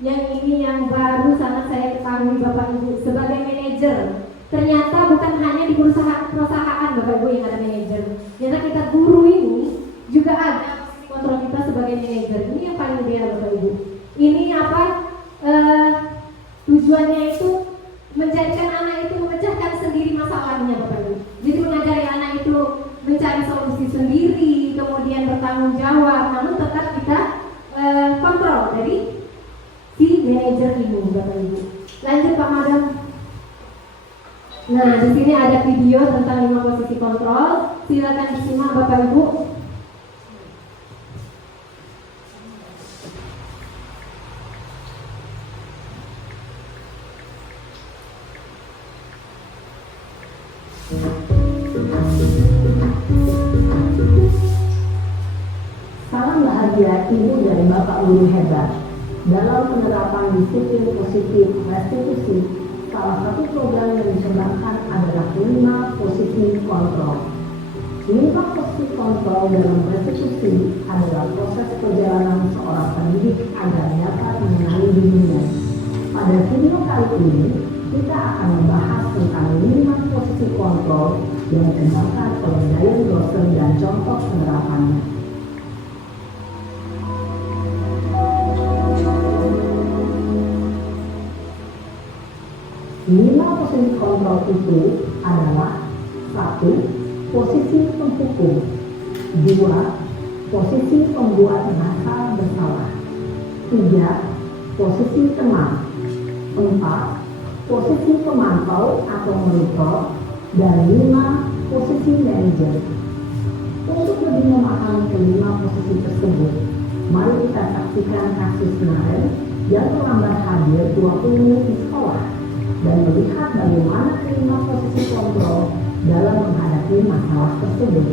Yang ini yang baru sangat saya ketahui Bapak Ibu sebagai manajer. Ternyata bukan hanya di perusahaan Bapak Ibu yang ada manajer. Ternyata kita guru ini juga ada kontrol kita sebagai manajer. Ini yang paling ideal Bapak Ibu. Ini apa? Tujuannya itu menjadikan anak itu memecahkan sendiri masalahnya Bapak Ibu. Jadi mengajari anak itu mencari solusi sendiri, kemudian bertanggung jawab, namun tetap kita kontrol dari si manajer ini Bapak Ibu. Lanjut Pak Madam. Nah, di sini ada video tentang 5 posisi kontrol. Silakan disimak Bapak Ibu. Salam bahagia ibu dari Bapak Guru hebat. Dalam penerapan disiplin positif restitusi, salah satu program yang dikembangkan adalah 5 posisi kontrol. 5 posisi kontrol dalam restitusi adalah proses perjalanan seorang pendidik agar dapat mengenali dirinya. Pada video kali ini, kita akan membahas tentang 5 posisi kontrol yang dikembangkan oleh Dian Grosser dan contoh penerapannya. 5 posisi kontrol itu adalah 1. Posisi penghukum, 2. Posisi pembuat rasa bersalah, 3. Posisi teman, 4. Posisi pemantau atau monitor, dan 5. Posisi manajer. Untuk lebih memahami kelima posisi tersebut, mari kita saksikan kasus kemarin yang terlambat hadir 20 menit di sekolah dan melihat bagaimana kelima posisi kontrol dalam menghadapi masalah tersebut.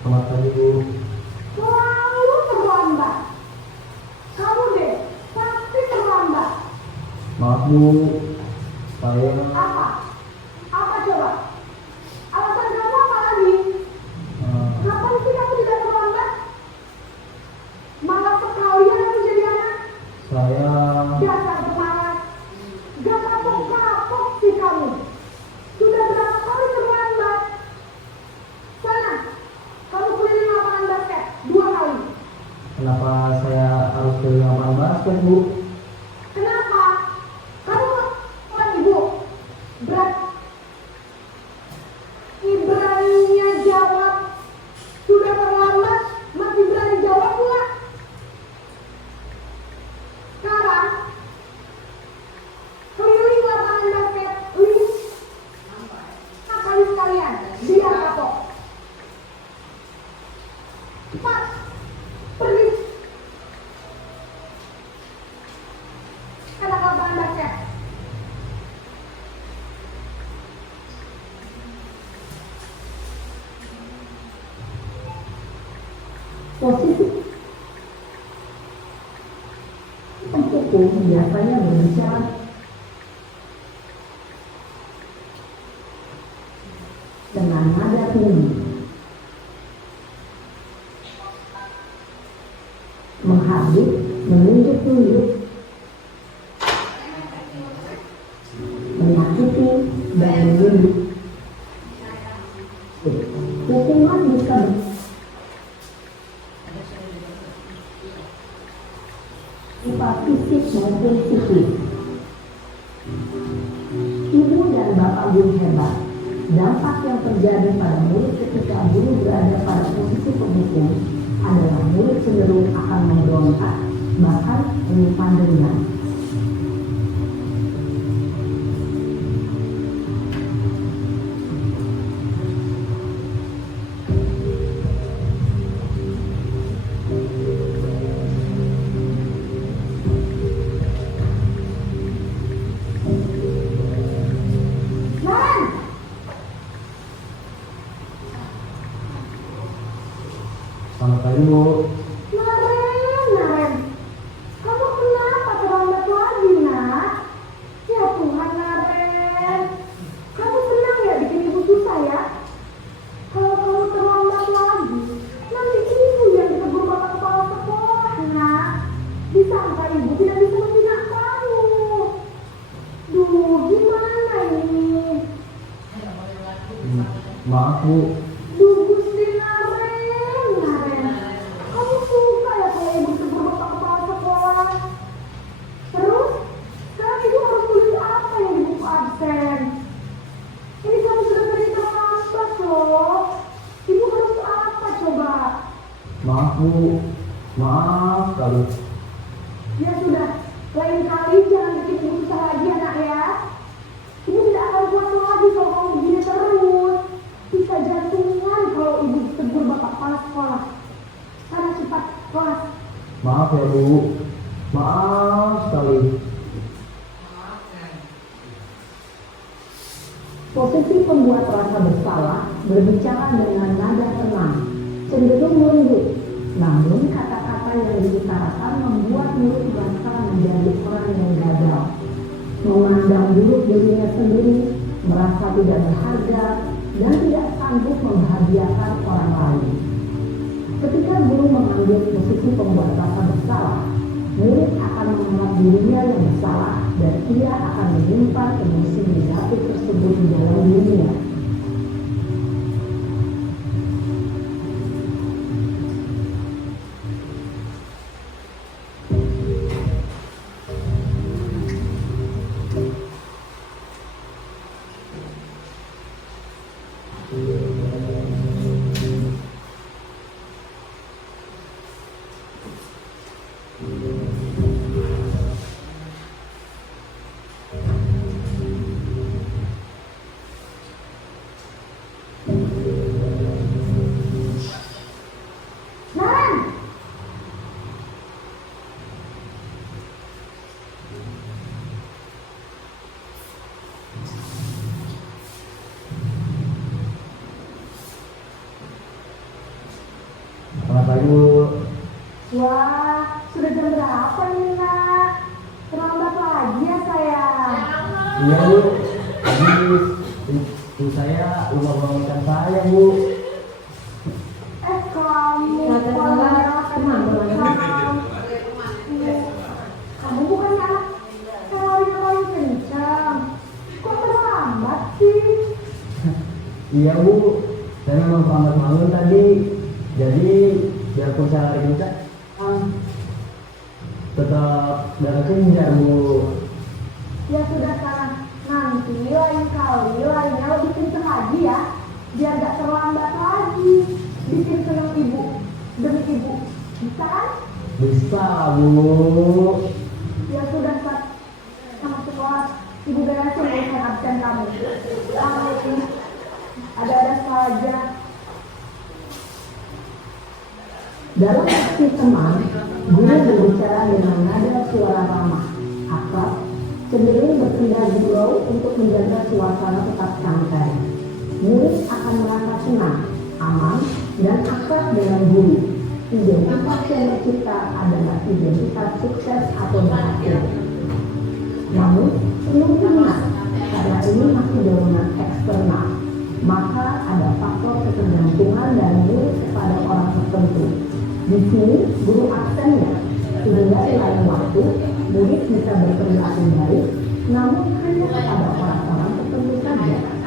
Selamat pagi Bu. Selalu terlambat. Kamu deh, pasti terlambat. Maaf Bu, saya Apa? Apa coba? Alasan kamu apa lagi? Kapan sih kamu tidak terlambat? Malah sekalian kamu jadi anak. saya Dasar pemalas. Gak kapok-kapok sih kamu. Sudah berapa kali terlambat? Sana, kamu keliling lapangan basket 2 kali. kenapa saya harus ke lapangan basket Bu? Kenapa? Kamu bukan ibu. Beraninya jawab. Sudah terlambat, masih berani jawab pula. Sekarang, keliling lapangan basket 5 kali sekalian, biar kapok. Cepat, pergi. Anak lapangan basket. Posisi penghukum biasanya berbicara dengan nada tinggi, menghardik, menunjuk-nunjuk, menyakiti, dan menuduh. Hukuman bisa sifat fisik maupun psikis. Ibu dan bapak guru hebat. Dampak yang terjadi pada murid ketika guru berada pada posisi penghukum adalah murid cenderung akan memberontak, bahkan menyimpan dendam. Naren, Selamat pagi Bu. Naren, kamu kenapa terlambat lagi, nak? Ya Tuhan, Naren, kamu senang ya bikin ibu susah ya? Kalau kamu terlambat lagi, nanti ibu yang ditegur bapak kepala sekolah, nak. Disangka ibu tidak bisa membina kamu. Duh, gimana ini? Maaf Bu, Duh, Gusti Naren, kamu suka ya kalau ibu tegur bapak kepala sekolah? Terus, sekarang ibu harus tulis apa yang di buku absen? Ini kamu sudah sering terlambat loh. Ibu harus apa coba? maaf Bu, maaf sekali. Ya sudah, lain kali jangan bikin ibu susah lagi anak ya. Ibu tidak akan kuat lagi kalau kamu begini terus. Bisa jantungan kalau ibu ditegur bapak kepala sekolah. Sana cepat kelas. Maaf ya Bu, maaf sekali. Posisi pembuat rasa bersalah berbicara dengan nada tenang, cenderung lembut. Namun kata-kata yang diutarakan membuat murid merasa menjadi orang yang gagal, memandang buruk dirinya sendiri, merasa tidak berharga, dan tidak sanggup membahagiakan orang lain. Ketika guru mengambil posisi pembuat rasa bersalah, murid akan menganggap dirinya yang bersalah dan ia akan menyimpan emosi negatif tersebut di dalam dirinya. Wah, sudah jam berapa nih nak? Terlambat lagi ya sayang. Iya Bu, habis istri saya lupa bangunkan saya Bu. Kamu kamu bukan anak yang paling kencang. Kok terlambat sih? Iya Bu, saya memang terlambat bangun tadi. Jadi biarpun saya lari kencang, tetap darah kencang Bu. Ya sudah sana, nanti lain kali lainnya lebih kencang lagi ya, biar gak terlambat lagi. Bikin senang ibu demi ibu, bisa kan? Bisa Bu. Ya sudah Sat, sama sekolah ibu beresin urusan absen kamu. Ada saja. Dalam aksi teman, guru berbicara dengan nada suara ramah, akrab, cenderung berpindah gurau untuk menjaga suasana tetap santai. Murid akan merasa senang, aman, dan akrab dengan guru. Identitas yang tercipta adalah identitas sukses atau berhasil. Namun, perlu diingat, karena ini masih dorongan eksternal, maka ada faktor ketergantungan dari murid kepada orang tertentu. Di sini, guru absennya, sehingga di lain waktu, murid bisa berperilaku baik, namun hanya kepada orang-orang tertentu saja.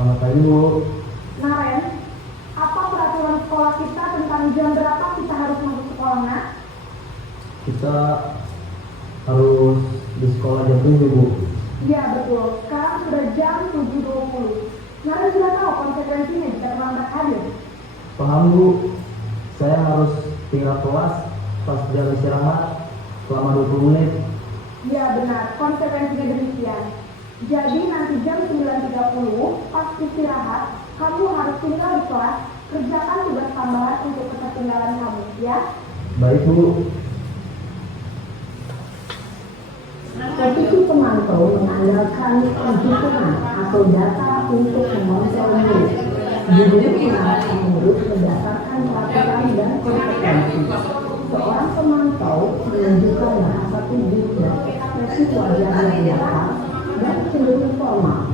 Selamat pagi Bu. Naren, apa peraturan sekolah kita tentang jam berapa kita harus masuk sekolah, nak? Kita harus di sekolah jam 7 Bu. Iya betul, sekarang sudah jam 7.20. Naren sudah tahu konsekuensinya jika terlambat hadir. Paham Bu, saya harus tinggal kelas pas jam istirahat selama 20 menit. Iya benar, konsekuensinya demikian. Jadi nanti jam 9.30 pas istirahat, kamu harus tinggal di kelas, kerjakan tugas tambahan untuk ketertinggalan kamu, ya? Baik Bu. Posisi pemantau mengandalkan penghitungan atau data untuk memonitor murid. Guru mengarahkan murid berdasarkan peraturan dan kompetensi. Seorang pemantau menunjukkan bahasa tubuh dan ekspresi wajah yang datar dan cenderung formal.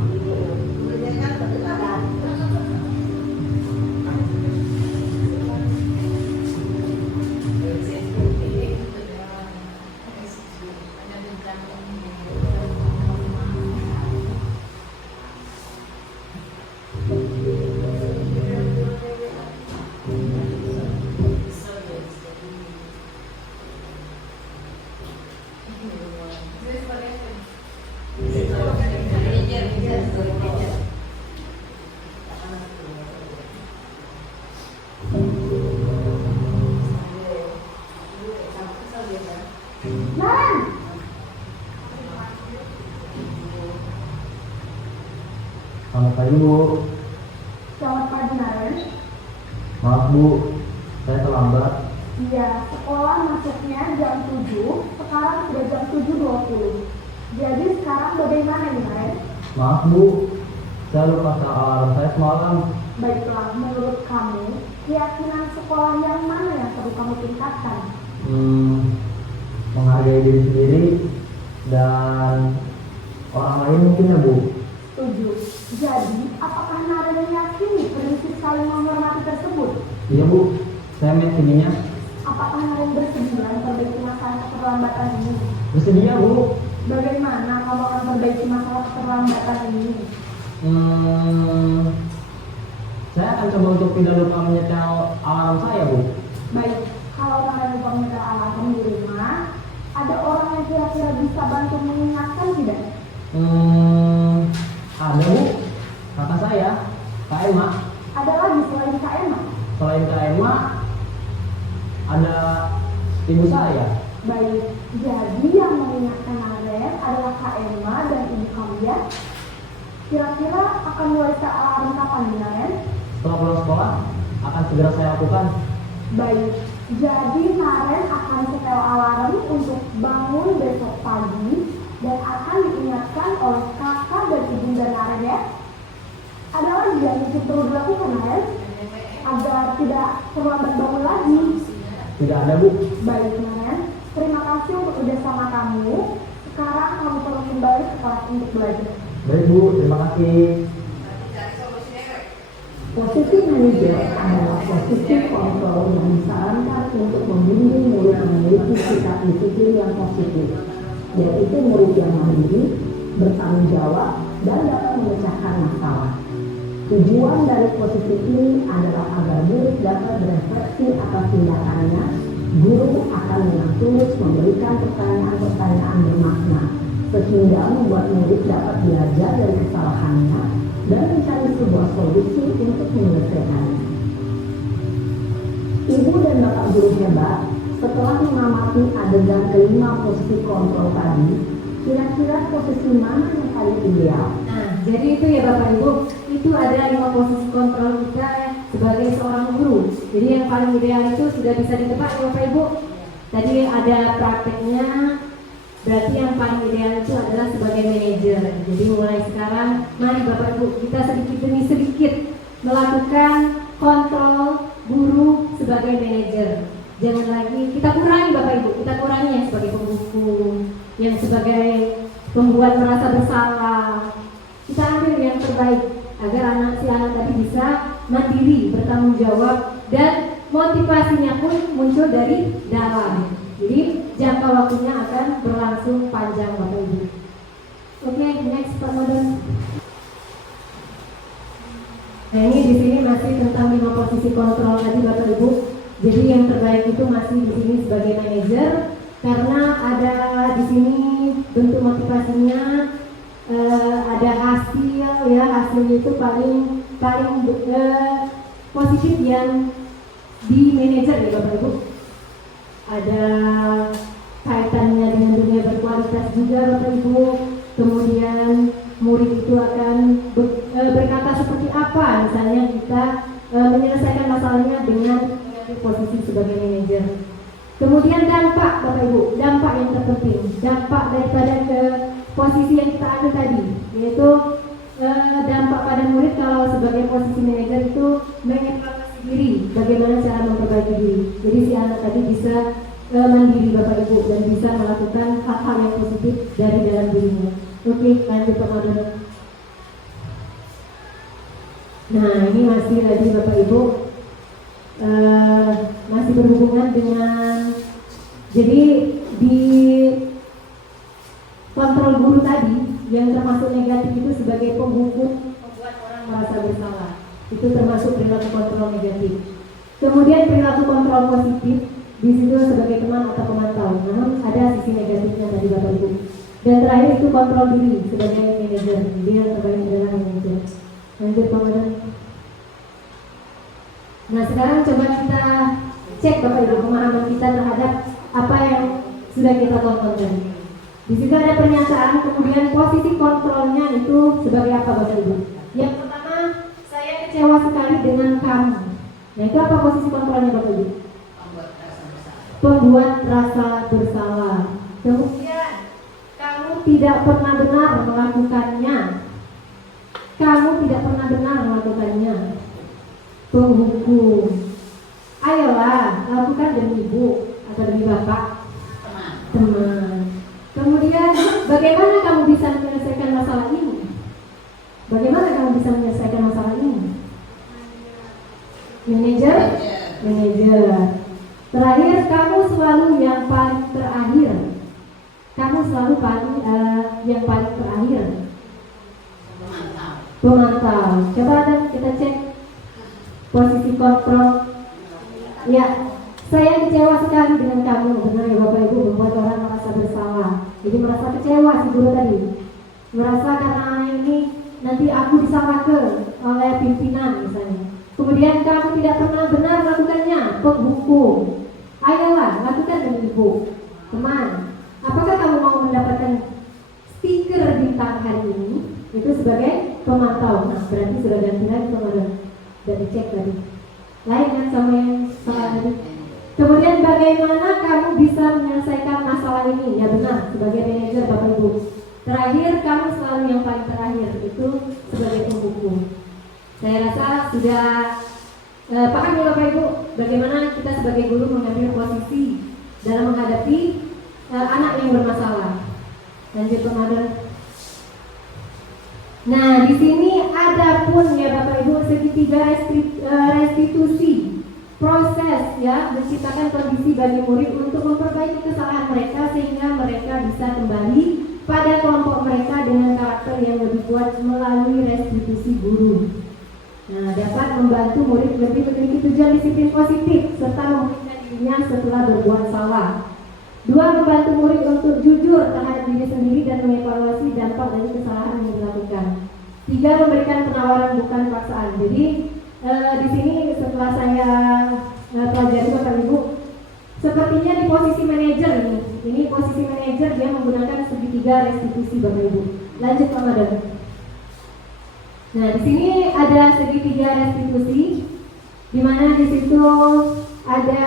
Naren! Selamat pagi Bu. Selamat pagi, Naren. Maaf Bu, saya terlambat. Iya, sekolah masuknya jam 7, sekarang sudah jam 7.20. Jadi sekarang bagaimana nih, Naren? Maaf Bu, saya lupa alarm saya semalam. Baiklah, menurut kamu, keyakinan sekolah yang mana yang perlu kamu tingkatkan? Menghargai diri sendiri dan orang lain mungkin ya Bu. Setuju. Jadi, apakah Naren meyakini prinsip saling menghormati tersebut? Iya Bu, saya meyakininya. Apakah Naren bersedia memperbaiki masalah keterlambatan ini? Bersedia Bu. Bagaimana kamu akan memperbaiki masalah keterlambatan ini? Saya akan coba untuk tidak lupa menyetel alarm saya Bu. Baik, kalau Naren lupa menyetel alarm di rumah, ada orang yang kira-kira bisa bantu mengingatkan tidak? Ada Bu, kakak saya, Kak Emma. Ada lagi selain Kak Emma? Selain Kak Emma, ada ibu saya. Baik, jadi yang mengingatkan Naren adalah Kak Emma dan Ibu kalian. Kira-kira akan mulai alarm kapan nih, Naren? Setelah pulang sekolah akan segera saya lakukan. Baik, jadi Naren akan setel alarm untuk bangun besok pagi dan akan diingatkan oleh kakak dan ibunda Naren ya. Ada lagi yang perlu dilakukan, Naren? Agar tidak terlambat bangun lagi. Tidak ada, Bu. Baik, Naren. Terima kasih untuk kerjasama kamu. Sekarang kamu perlu kembali ke kelas untuk belajar. Baik, Bu. Terima kasih. Posisi manajer adalah posisi kontrol yang disarankan untuk membimbing murid memiliki sikap disiplin yang positif, yaitu murid yang mandiri, bertanggung jawab, dan dapat memecahkan masalah. Tujuan dari posisi ini adalah agar murid dapat berefleksi atas tindakannya. Guru akan dengan tulus memberikan pertanyaan-pertanyaan bermakna, sehingga membuat murid dapat belajar dari kesalahannya dan mencari sebuah solusi untuk menyelesaikannya. Ibu dan bapak guru hebat, setelah mengamati adegan kelima posisi kontrol tadi, kira-kira posisi mana yang paling ideal? Nah, jadi itu ya Bapak Ibu, itu ada 5 posisi kontrol kita sebagai seorang guru. Jadi yang paling ideal itu sudah bisa ditebak ya Bapak Ibu. Tadi ada prakteknya, berarti yang paling ideal itu adalah sebagai manajer. Jadi mulai sekarang, mari Bapak Ibu, kita sedikit demi sedikit melakukan kontrol guru sebagai manajer. Jangan lagi, kita kurangi Bapak Ibu, kita kurangi yang sebagai pembuku, yang sebagai pembuat merasa bersalah. Kita ambil yang terbaik agar si anak tadi bisa mandiri, bertanggung jawab, dan motivasinya pun muncul dari dalam. Jadi jangka waktunya akan berlangsung panjang Bapak Ibu. Oke, next Pak Modon. Nah ini di sini masih tentang 5 posisi kontrol tadi Bapak Ibu. Jadi yang terbaik itu masih di sini sebagai manajer, karena ada di sini bentuk motivasinya, ada hasil ya, hasilnya itu paling positif yang di manajer ya Bapak Ibu. Ada kaitannya dengan dunia berkualitas juga Bapak Ibu. Kemudian murid itu akan berkata seperti apa, misalnya kita menyelesaikan masalahnya dengan posisi sebagai manajer. Kemudian dampak Bapak Ibu, dampak yang terpenting, dampak daripada ke posisi yang kita ambil tadi, yaitu dampak pada murid kalau sebagai posisi manajer itu mengevaluasi diri, bagaimana cara memperbaiki diri. Jadi si anak tadi bisa mandiri Bapak Ibu dan bisa melakukan hal-hal yang positif dari dalam dirinya. Oke, lanjut Pak Modon. Nah ini masih lagi Bapak Ibu, masih berhubungan dengan, jadi di kontrol guru tadi yang termasuk negatif itu sebagai penghukum, membuat orang merasa bersalah, itu termasuk perilaku kontrol negatif. Kemudian perilaku kontrol positif di situ sebagai teman atau pemantau, namun ada sisi negatifnya tadi Bapak Ibu. Dan terakhir itu kontrol diri sebagai manajer, dia yang terbaik adalah manajer. Lanjut Pak Modon. Nah sekarang coba kita cek Bapak Ibu pemahaman kita terhadap apa yang sudah kita tonton tadi. Di situ ada pernyataan, kemudian posisi kontrolnya itu sebagai apa Bapak Ibu? Yang pertama, saya kecewa sekali dengan kamu. Nah itu apa posisi kontrolnya Bapak Ibu? Pembuat rasa bersalah. Kemudian, kamu tidak pernah benar melakukannya. Kamu tidak pernah benar melakukannya. Penghukum. Ayolah, lakukan demi ibu atau demi bapak. Teman. Kemudian, bagaimana kamu bisa menyelesaikan masalah ini? Bagaimana kamu bisa menyelesaikan masalah ini? Manajer? Manajer. Terakhir, kamu selalu yang paling terakhir. Kamu selalu yang paling terakhir. Pemantau. Coba dan kita cek posisi kontrol. Ya, saya kecewa sekali dengan kamu. Benar ya Bapak Ibu, membuat orang merasa bersalah. Jadi merasa kecewa si guru tadi. Merasa karena anak ini nanti aku disalahkan oleh pimpinan misalnya. Kemudian kamu tidak pernah benar melakukannya, penghukum. sudah ganti lagi kemarin, sudah dicek tadi. Lain kan sama yang salah tadi. Kemudian bagaimana kamu bisa menyelesaikan masalah ini? Ya benar, sebagai manajer Bapak Ibu. Terakhir, kamu selalu yang paling terakhir, itu sebagai pembuku. Saya rasa sudah paham ya Bapak Ibu, bagaimana kita sebagai guru mengambil posisi dalam menghadapi anak yang bermasalah. Lanjut kemarin. Nah, di sini ada pun ya Bapak Ibu segitiga restitusi, proses ya menciptakan kondisi bagi murid untuk memperbaiki kesalahan mereka sehingga mereka bisa kembali pada kelompok mereka dengan karakter yang lebih kuat melalui restitusi guru. Nah, dapat membantu murid lebih memiliki tujuan disiplin positif serta memulihkan dirinya setelah berbuat salah. 2. Membantu murid untuk jujur terhadap diri sendiri dan mengevaluasi dampak dari kesalahan yang dilakukan. 3. Memberikan penawaran bukan paksaan. Jadi di sini setelah saya pelajari Bapak Ibu, sepertinya di posisi manajer ini posisi manajer dia menggunakan segitiga restitusi Bapak Ibu. Lanjut Pak Madam. Nah, di sini ada segitiga restitusi, di mana di situ ada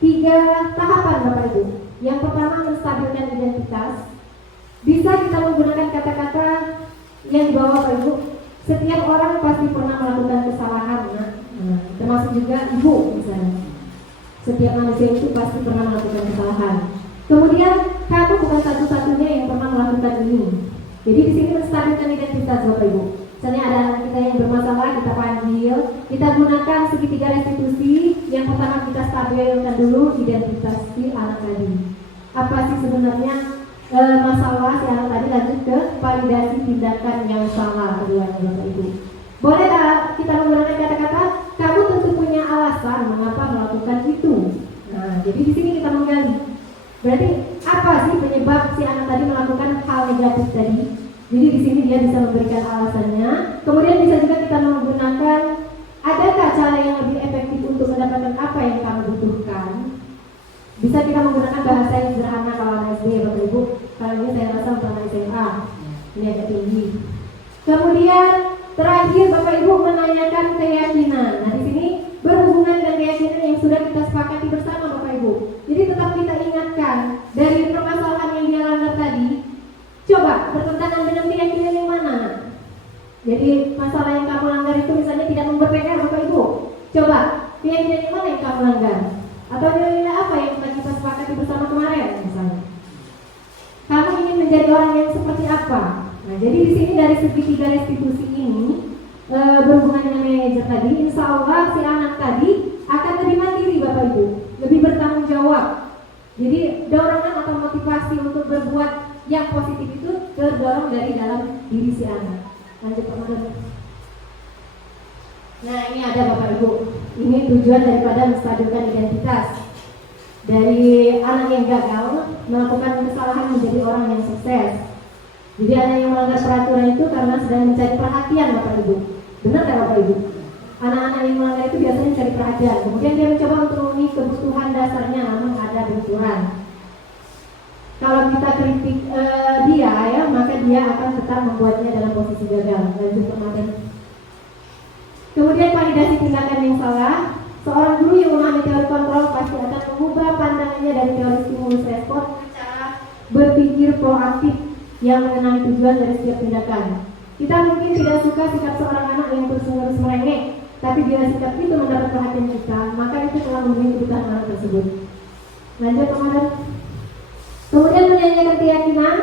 3 tahapan Bapak Ibu. Yang pertama menstabilkan identitas. Bisa kita menggunakan kata-kata yang dibawa Bapak Ibu. Setiap orang pasti pernah melakukan kesalahan, termasuk juga ibu misalnya. Setiap manusia itu pasti pernah melakukan kesalahan. Kemudian kamu bukan satu-satunya yang pernah melakukan ini. Jadi di sini menstabilkan identitas Bapak Ibu. Misalnya ada anak kita yang bermasalah, kita panggil, kita gunakan segitiga restitusi. Yang pertama kita stabilkan dulu identitas si anak tadi. Apa sih sebenarnya masalah si anak tadi, lanjut ke validasi tindakan yang salah keduanya Bapak Ibu. Boleh kita menggunakan kata-kata kamu tentu punya alasan mengapa melakukan itu. Nah, jadi di sini kita menggali. Berarti apa sih penyebab si anak tadi melakukan hal negatif tadi? Jadi di sini dia bisa memberikan alasannya. Kemudian bisa juga kita menggunakan adakah cara yang lebih efektif untuk mendapatkan apa yang kamu butuhkan? Bisa kita menggunakan bahasa yang sederhana kalau anak SD Bapak Ibu. Kalau ini saya rasa untuk anak SMA ini agak tinggi. Kemudian terakhir Bapak Ibu menanyakan keyakinan. Nah di sini berhubungan dengan keyakinan yang sudah kita sepakati bersama Bapak Ibu. Jadi tetap kita ingatkan dari permasalahan yang dia langgar tadi. Coba bertentangan dengan keyakinan yang mana? Jadi masalah yang kamu langgar itu misalnya tidak memberpekar Bapak Ibu. Coba keyakinan yang mana yang kamu langgar? Atau nilai apa yang kita sepakati bersama kemarin misalnya? Kamu ingin menjadi orang yang seperti apa? Nah, jadi di sini dari segitiga restitusi ini berhubungan dengan manajer tadi, insya Allah si anak tadi akan lebih mandiri Bapak Ibu, lebih bertanggung jawab. Jadi dorongan atau motivasi untuk berbuat yang positif itu terdorong dari dalam diri si anak. Lanjut Pak Madam. Nah ini ada Bapak Ibu, ini tujuan daripada menstabilkan identitas. Dari anak yang gagal melakukan kesalahan menjadi orang yang sukses. Jadi anak yang melanggar peraturan itu karena sedang mencari perhatian Bapak Ibu. Benar tak Bapak Ibu? Anak-anak yang melanggar itu biasanya mencari perhatian. Kemudian dia mencoba untuk memenuhi kebutuhan dasarnya, namun ada benturan. Kalau kita kritik dia ya, maka dia akan tetap membuatnya dalam posisi gagal. Lanjut kemarin. Kemudian validasi tindakan yang salah. Seorang guru yang memahami teori kontrol pasti akan mengubah pandangannya dari teori stimulus respon ke cara berpikir proaktif yang mengenali tujuan dari setiap tindakan. Kita mungkin tidak suka sikap seorang anak yang terus-menerus merengek, tapi bila sikap itu mendapat perhatian kita, maka itu telah memenuhi kebutuhan anak tersebut. Lanjut kemarin. Kemudian menyanyikan keyakinan.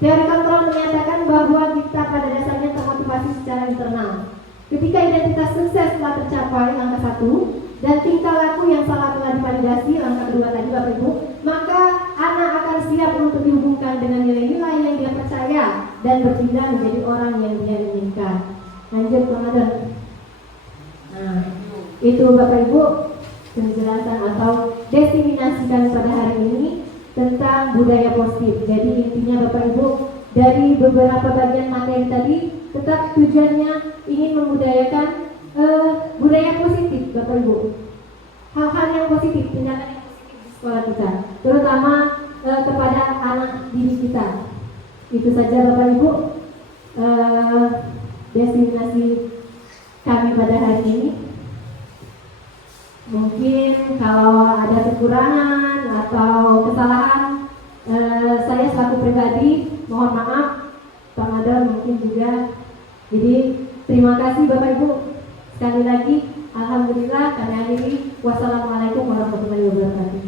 Teori kontrol menyatakan bahwa kita pada dasarnya termotivasi secara internal. Ketika identitas sukses telah tercapai, langkah 1, dan tingkah laku yang salah telah divalidasi, langkah 2 tadi Bapak Ibu, maka anak akan siap untuk dihubungkan dengan nilai-nilai yang dia percaya dan berpindah menjadi orang yang dia inginkan. Lanjut Ramadan. Nah, itu Bapak Ibu penjelasan atau diseminasikan pada hari ini tentang budaya positif. Jadi intinya Bapak Ibu dari beberapa bagian materi tadi tetap tujuannya ingin membudayakan budaya positif Bapak Ibu. Hal-hal yang positif, tindakan yang positif di sekolah kita, terutama kepada anak didik kita. Itu saja Bapak Ibu diseminasi kami pada hari ini. Mungkin kalau ada kekurangan atau kesalahan, saya selaku pribadi mohon maaf, Pak Mador mungkin juga. Jadi terima kasih Bapak Ibu. Sekali lagi, alhamdulillah kami akhiri. Wassalamualaikum warahmatullahi wabarakatuh.